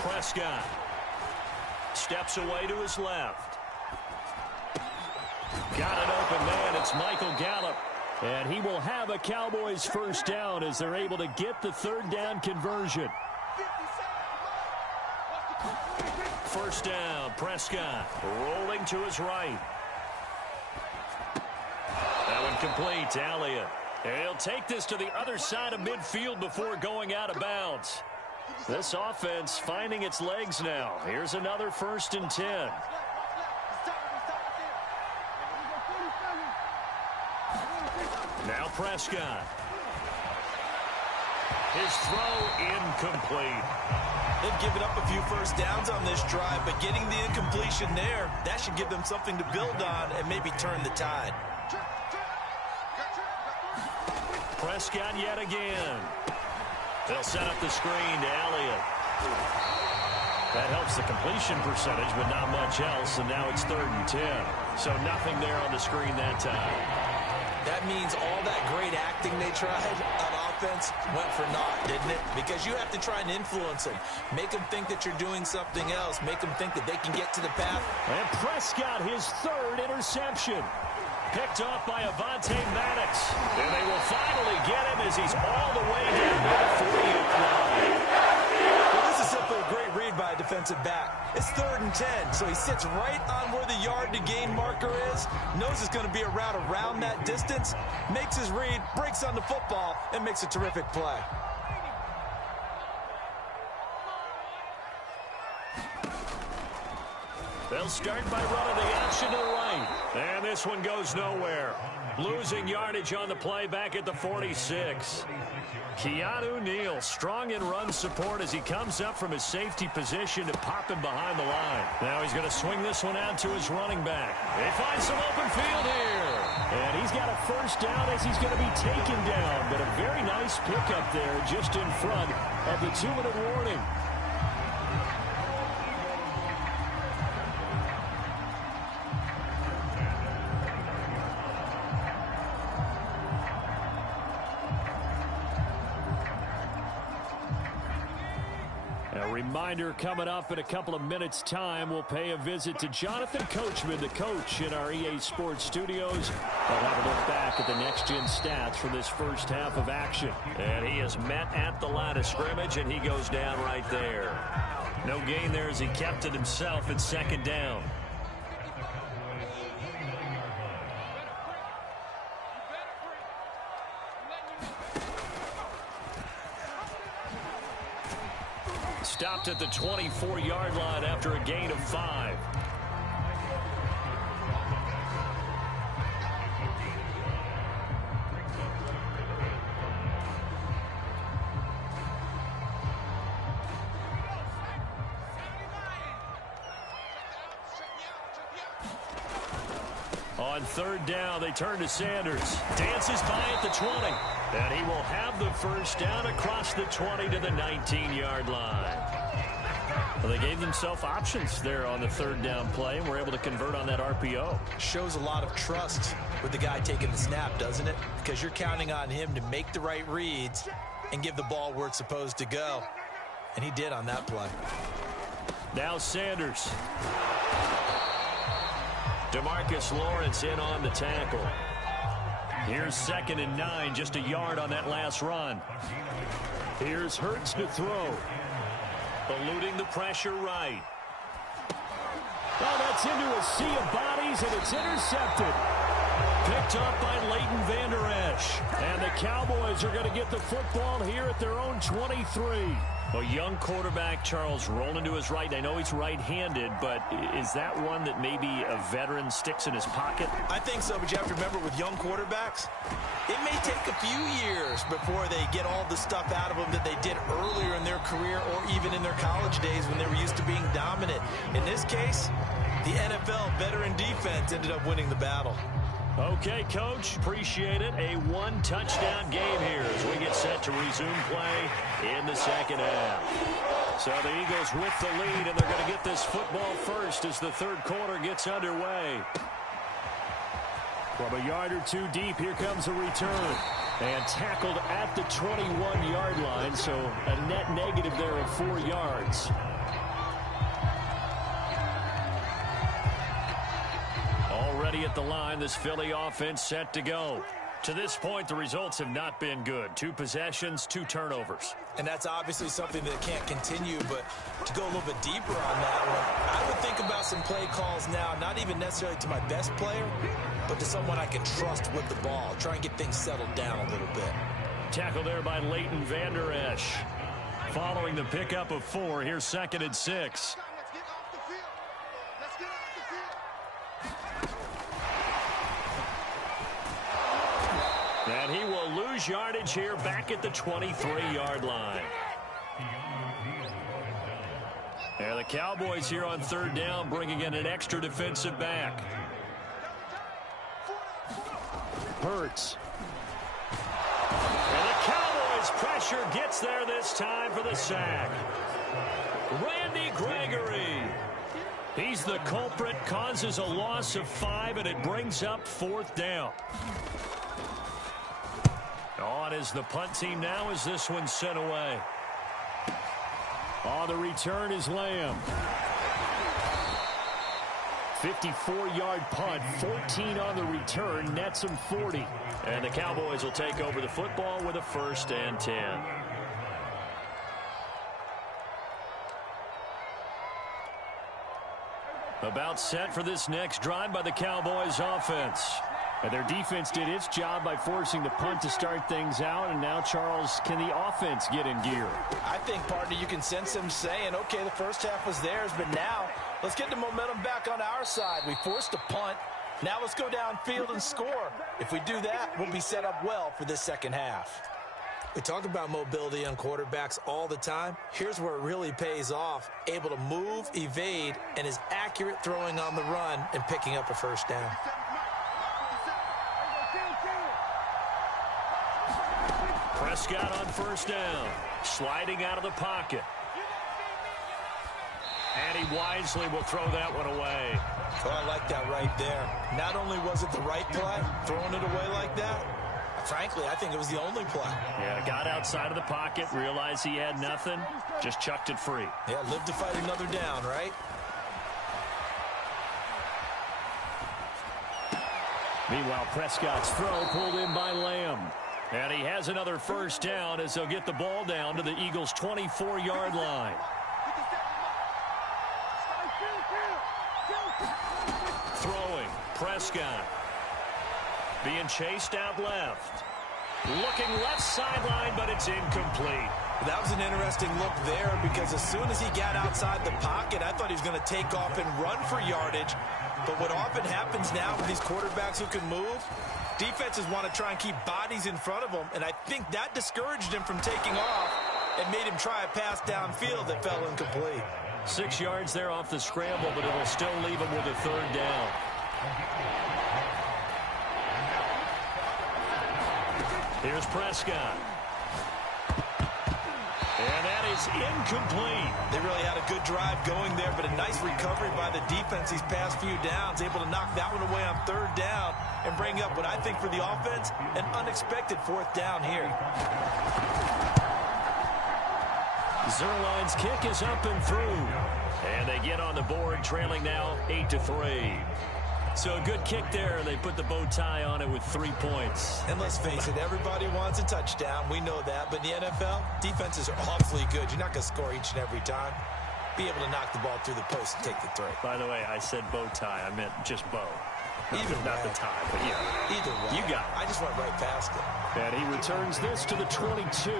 Prescott steps away to his left. Got an open man. It's Michael Gallup. And he will have a Cowboys first down as they're able to get the 3rd down conversion. First down, Prescott rolling to his right. That one complete to Elliott. He'll take this to the other side of midfield before going out of bounds. This offense finding its legs now. Here's another 1st and 10. Now Prescott. His throw incomplete. They've given up a few first downs on this drive, but getting the incompletion there, that should give them something to build on and maybe turn the tide. Prescott yet again. They'll set up the screen to Elliott. That helps the completion percentage, but not much else, and now it's 3rd and 10. So nothing there on the screen that time. That means all that great acting they tried on offense went for naught, didn't it? Because you have to try and influence them. Make them think that you're doing something else. Make them think that they can get to the path. And Prescott, his 3rd interception. Picked off by Avonte Maddox. And they will finally get him as he's all the way down to the 40-yard line. Well, this is simply a great read by a defensive back. It's 3rd and 10, so he sits right on where the yard-to-gain marker is, knows it's going to be a route around that distance, makes his read, breaks on the football, and makes a terrific play. They'll start by running the option to the right. And this one goes nowhere. Losing yardage on the play back at the 46. Keanu Neal strong in run support as he comes up from his safety position to pop him behind the line. Now he's going to swing this one out to his running back. They find some open field here. And he's got a 1st down as he's going to be taken down. But a very nice pickup there just in front of the 2-minute warning. Reminder coming up in a couple of minutes' time. We'll pay a visit to Jonathan Coachman, the coach in our EA Sports studios. We'll have a look back at the next-gen stats from this first half of action. And he is met at the line of scrimmage, and he goes down right there. No gain there as he kept it himself at 2nd down. Stopped at the 24-yard line after a gain of 5. On 3rd down, they turn to Sanders. Dances by at the 20. And he will have the 1st down across the 20 to the 19-yard line. Well, they gave themselves options there on the 3rd down play and were able to convert on that RPO. Shows a lot of trust with the guy taking the snap, doesn't it? Because you're counting on him to make the right reads and give the ball where it's supposed to go. And he did on that play. Now Sanders. DeMarcus Lawrence in on the tackle. Here's 2nd and 9, just a yard on that last run. Here's Hurts to throw. Eluding the pressure right. Oh, that's into a sea of bodies, and it's intercepted. Picked up by Leighton Vander Esch. And the Cowboys are going to get the football here at their own 23. A young quarterback, Charles, rolling to his right. I know he's right-handed, but is that one that maybe a veteran sticks in his pocket? I think so, but you have to remember with young quarterbacks, it may take a few years before they get all the stuff out of them that they did earlier in their career or even in their college days when they were used to being dominant. In this case, the NFL veteran defense ended up winning the battle. Okay, Coach, appreciate it. A 1-touchdown game here as we get set to resume play in the 2nd half. So the Eagles with the lead, and they're going to get this football first as the 3rd quarter gets underway. From a yard or 2 deep, here comes a return. And tackled at the 21-yard line, so a net negative there of 4 yards. Already at the line, this Philly offense set to go. To this point, the results have not been good. 2 possessions, 2 turnovers. And that's obviously something that can't continue, but to go a little bit deeper on that one, I would think about some play calls now, not even necessarily to my best player, but to someone I can trust with the ball. Try and get things settled down a little bit. Tackle there by Leighton Vander Esch. Following the pickup of 4, here's 2nd and 6. And he will lose yardage here back at the 23-yard line. And the Cowboys here on 3rd down bringing in an extra defensive back. Hurts. As pressure gets there this time for the sack. Randy Gregory. He's the culprit, causes a loss of 5, and it brings up 4th down. On is the punt team now as this one's sent away. On the return is Lamb. 54-yard punt, 14 on the return, nets him 40. And the Cowboys will take over the football with a 1st and 10. About set for this next drive by the Cowboys offense. And their defense did its job by forcing the punt to start things out. And now, Charles, can the offense get in gear? I think, partner, you can sense them saying, okay, the first half was theirs, but now let's get the momentum back on our side. We forced a punt. Now let's go downfield and score. If we do that, we'll be set up well for this second half. We talk about mobility on quarterbacks all the time. Here's where it really pays off. Able to move, evade, and is accurate throwing on the run and picking up a 1st down. Prescott on 1st down. Sliding out of the pocket. And he wisely will throw that one away. Oh, I like that right there. Not only was it the right play, throwing it away like that, frankly, I think it was the only play. Yeah, got outside of the pocket, realized he had nothing, just chucked it free. Yeah, live to fight another down, right? Meanwhile, Prescott's throw pulled in by Lamb. And he has another 1st down as they'll get the ball down to the Eagles' 24-yard line. Throwing, Prescott. Being chased out left. Looking left sideline, but it's incomplete. That was an interesting look there because as soon as he got outside the pocket, I thought he was going to take off and run for yardage. But what often happens now with these quarterbacks who can move, defenses want to try and keep bodies in front of them, and I think that discouraged him from taking off and made him try a pass downfield that fell incomplete. 6 yards there off the scramble, but it'll still leave him with a 3rd down. Here's Prescott. And that is incomplete. They really had a good drive going there, but a nice recovery by the defense these past few downs, able to knock that one away on 3rd down and bring up what I think for the offense, an unexpected 4th down here. Zuerlein's kick is up and through. And they get on the board, trailing now 8-3. So a good kick there, and they put the bow tie on it with 3 points. And let's face it, everybody wants a touchdown. We know that. But in the NFL, defenses are awfully good. You're not going to score each and every time. Be able to knock the ball through the post and take the throw. By the way, I said bow tie. I meant just bow. Not the tie, but yeah. Either way. You got it. I just went right past it. And he returns this to the 22.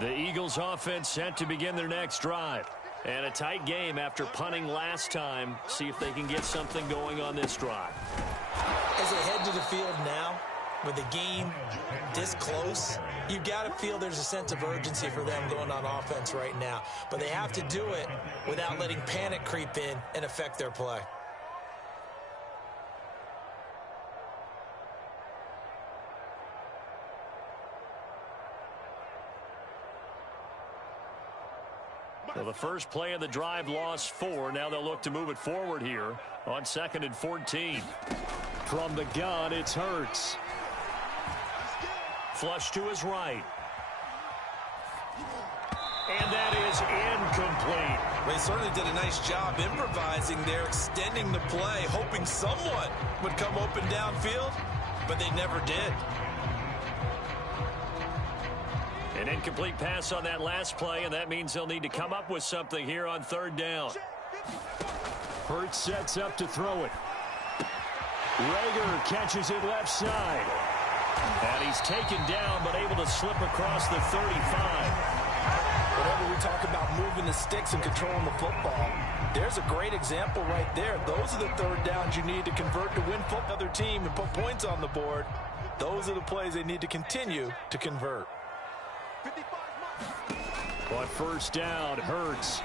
The Eagles offense set to begin their next drive. And a tight game after punting last time. See if they can get something going on this drive. As they head to the field now, with the game this close, you've got to feel there's a sense of urgency for them going on offense right now. But they have to do it without letting panic creep in and affect their play. So the first play of the drive lost 4. Now they'll look to move it forward here on 2nd and 14. From the gun, it's Hurts. Flush to his right. And that is incomplete. They certainly did a nice job improvising there, extending the play, hoping someone would come open downfield, but they never did. An incomplete pass on that last play, and that means they'll need to come up with something here on 3rd down. Hurts sets up to throw it. Reagor catches it left side. And he's taken down, but able to slip across the 35. Whenever we talk about moving the sticks and controlling the football, there's a great example right there. Those are the third downs you need to convert to win football. Other team and put points on the board. Those are the plays they need to continue to convert. On first down, Hurts.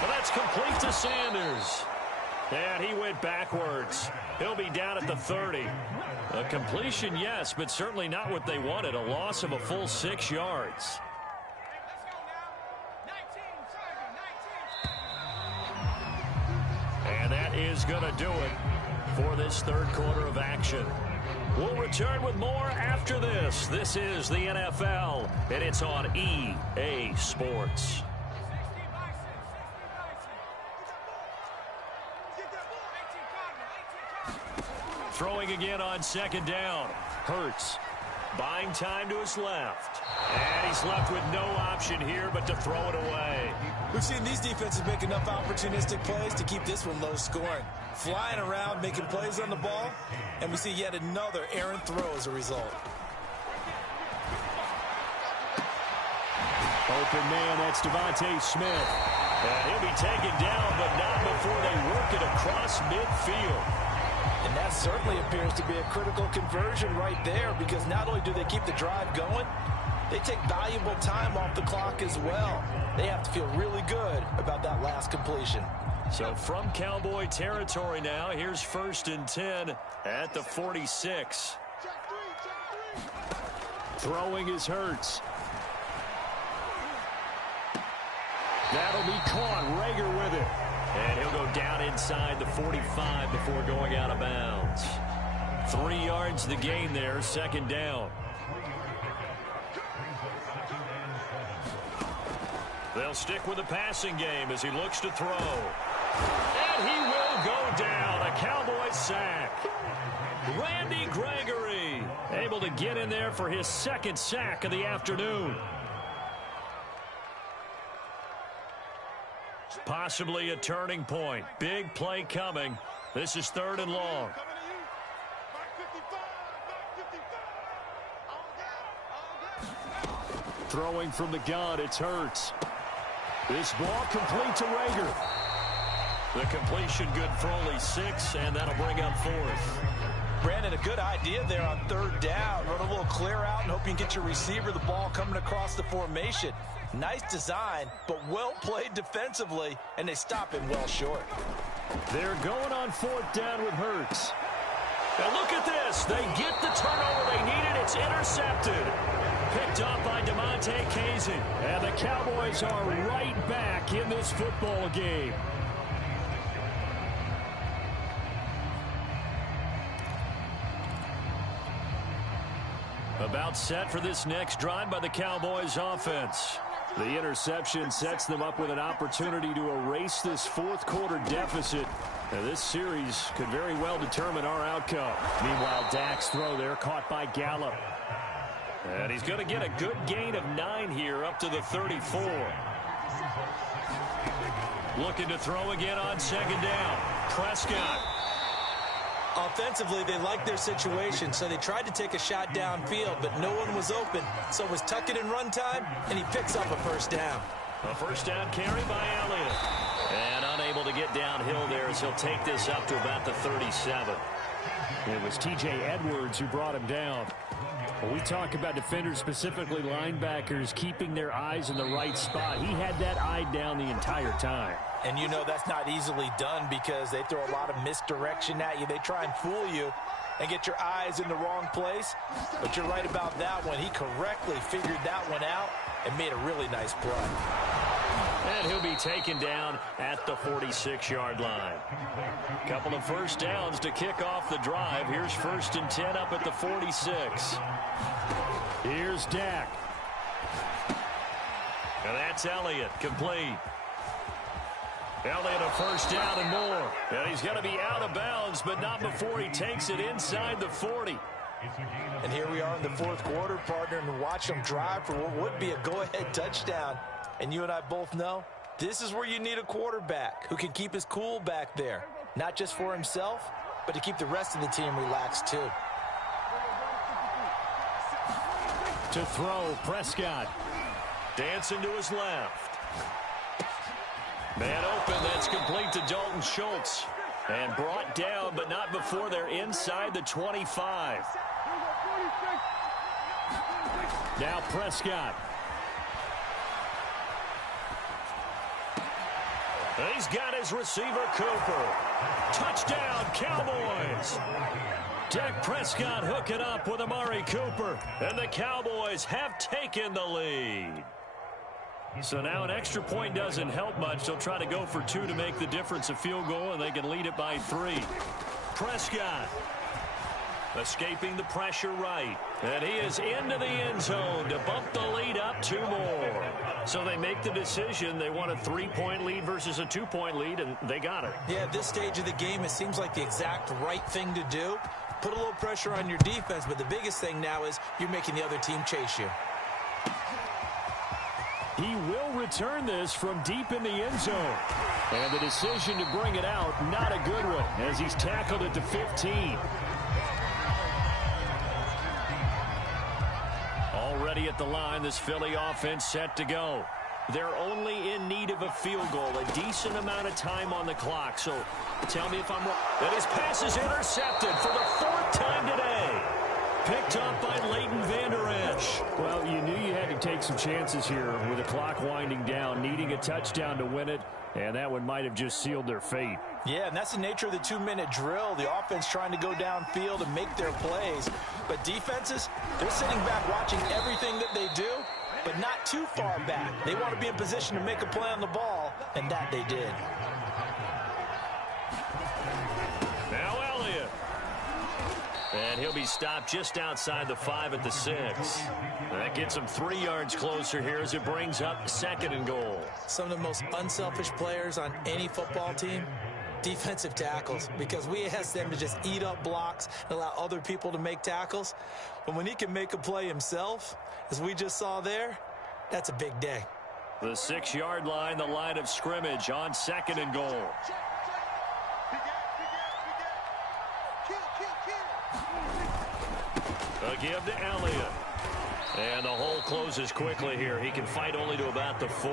Well, that's complete to Sanders. And he went backwards. He'll be down at the 30. A completion, yes, but certainly not what they wanted. A loss of a full 6 yards. And that is going to do it for this third quarter of action. We'll return with more after this. This is the NFL, and it's on EA Sports. Throwing again on second down. Hurts buying time to his left. And he's left with no option here but to throw it away. We've seen these defenses make enough opportunistic plays to keep this one low scoring. Flying around, making plays on the ball, and we see yet another errant throw as a result. Open man, that's Devontae Smith. And he'll be taken down, but not before they work it across midfield. And that certainly appears to be a critical conversion right there, because not only do they keep the drive going, they take valuable time off the clock as well. They have to feel really good about that last completion. So from Cowboy territory now, here's 1st and 10 at the 46. Throwing is Hurts. That'll be caught. Rager with it. And he'll go down inside the 45 before going out of bounds. 3 yards the gain there, 2nd down. They'll stick with the passing game as he looks to throw. And he will go down. A Cowboy sack. Randy Gregory able to get in there for his 2nd sack of the afternoon. Possibly a turning point. Big play coming. This is 3rd and long. Throwing from the gun, it's Hurts. This ball complete to Rager. The completion good for only 6, and that'll bring up 4th. Brandon, a good idea there on 3rd down. Run a little clear out and hope you can get your receiver the ball coming across the formation. Nice design, but well played defensively, and they stop him well short. They're going on 4th down with Hurts. And look at this. They get the turnover they needed. It's intercepted. Picked up by DeMonte Casey. And the Cowboys are right back in this football game. About set for this next drive by the Cowboys offense. The interception sets them up with an opportunity to erase this 4th quarter deficit. And this series could very well determine our outcome. Meanwhile, Dak's throw there caught by Gallup. And he's going to get a good gain of 9 here up to the 34. Looking to throw again on 2nd down. Prescott. Offensively, they liked their situation, so they tried to take a shot downfield, but no one was open. So it was tuck it in run time, and he picks up a 1st down. A 1st down carry by Elliott. And unable to get downhill there as he'll take this up to about the 37. It was T.J. Edwards who brought him down. When we talk about defenders, specifically linebackers, keeping their eyes in the right spot, he had that eye down the entire time. And you know that's not easily done because they throw a lot of misdirection at you. They try and fool you and get your eyes in the wrong place. But you're right about that one. He correctly figured that one out and made a really nice play. And he'll be taken down at the 46-yard line. Couple of 1st downs to kick off the drive. Here's 1st and 10 up at the 46. Here's Dak. And that's Elliott, complete. Elliott a 1st down and more. And he's going to be out of bounds, but not before he takes it inside the 40. And here we are in the 4th quarter, partner, and watch them drive for what would be a go-ahead touchdown. And you and I both know this is where you need a quarterback who can keep his cool back there, not just for himself, but to keep the rest of the team relaxed too. To throw, Prescott. Dancing to his left. Man open, that's complete to Dalton Schultz. And brought down, but not before they're inside the 25. Now Prescott. He's got his receiver, Cooper. Touchdown, Cowboys. Dak Prescott hooking up with Amari Cooper. And the Cowboys have taken the lead. So now an extra point doesn't help much. They'll try to go for 2 to make the difference a field goal, and they can lead it by 3. Prescott escaping the pressure right. And he is into the end zone to bump the lead up 2 more. So they make the decision. They want a 3-point lead versus a 2-point lead, and they got it. Yeah, at this stage of the game, it seems like the exact right thing to do. Put a little pressure on your defense, but the biggest thing now is you're making the other team chase you. He will return this from deep in the end zone. And the decision to bring it out, not a good one, as he's tackled at the 15. Already at the line, this Philly offense set to go. They're only in need of a field goal, a decent amount of time on the clock. So tell me if I'm wrong. And his pass is intercepted for the 4th time today. Picked up by Leighton Vander Esch. Well, you knew you had to take some chances here with the clock winding down, needing a touchdown to win it, and that one might have just sealed their fate. Yeah, and that's the nature of the 2-minute drill. The offense trying to go downfield and make their plays. But defenses, they're sitting back watching everything that they do, but not too far back. They want to be in position to make a play on the ball, and that they did. Now Elliott. And he'll be stopped just outside the 5 at the 6. That gets him 3 yards closer here as it brings up 2nd and goal. Some of the most unselfish players on any football team, defensive tackles, because we ask them to just eat up blocks and allow other people to make tackles. But when he can make a play himself, as we just saw there, that's a big day. The 6-yard line, the line of scrimmage on 2nd and goal. A give to Elliott. And the hole closes quickly here. He can fight only to about the 4.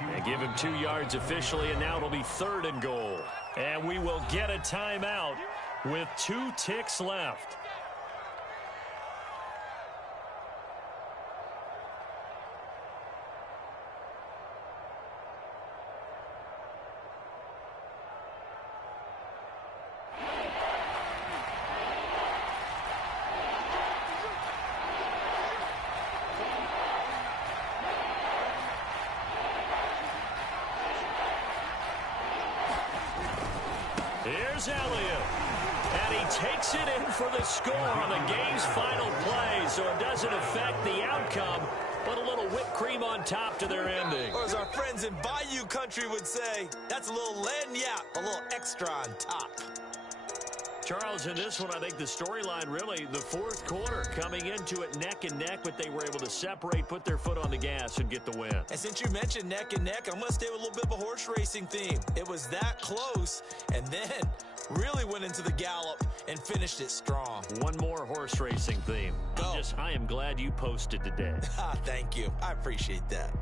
And give him 2 yards officially, and now it'll be 3rd and goal. And we will get a timeout with 2 ticks left. Here's Elliott. And he takes it in for the score on the game's final play, so it doesn't affect the outcome, but a little whipped cream on top to their ending. Or as our friends in Bayou Country would say, that's a little lagniappe, a little extra on top. Charles, in this one, I think the storyline really, the 4th quarter, coming into it neck and neck, but they were able to separate, put their foot on the gas, and get the win. And since you mentioned neck and neck, I'm going to stay with a little bit of a horse racing theme. It was that close, and then really went into the gallop and finished it strong. One more horse racing theme. I am glad you posted today. Thank you. I appreciate that.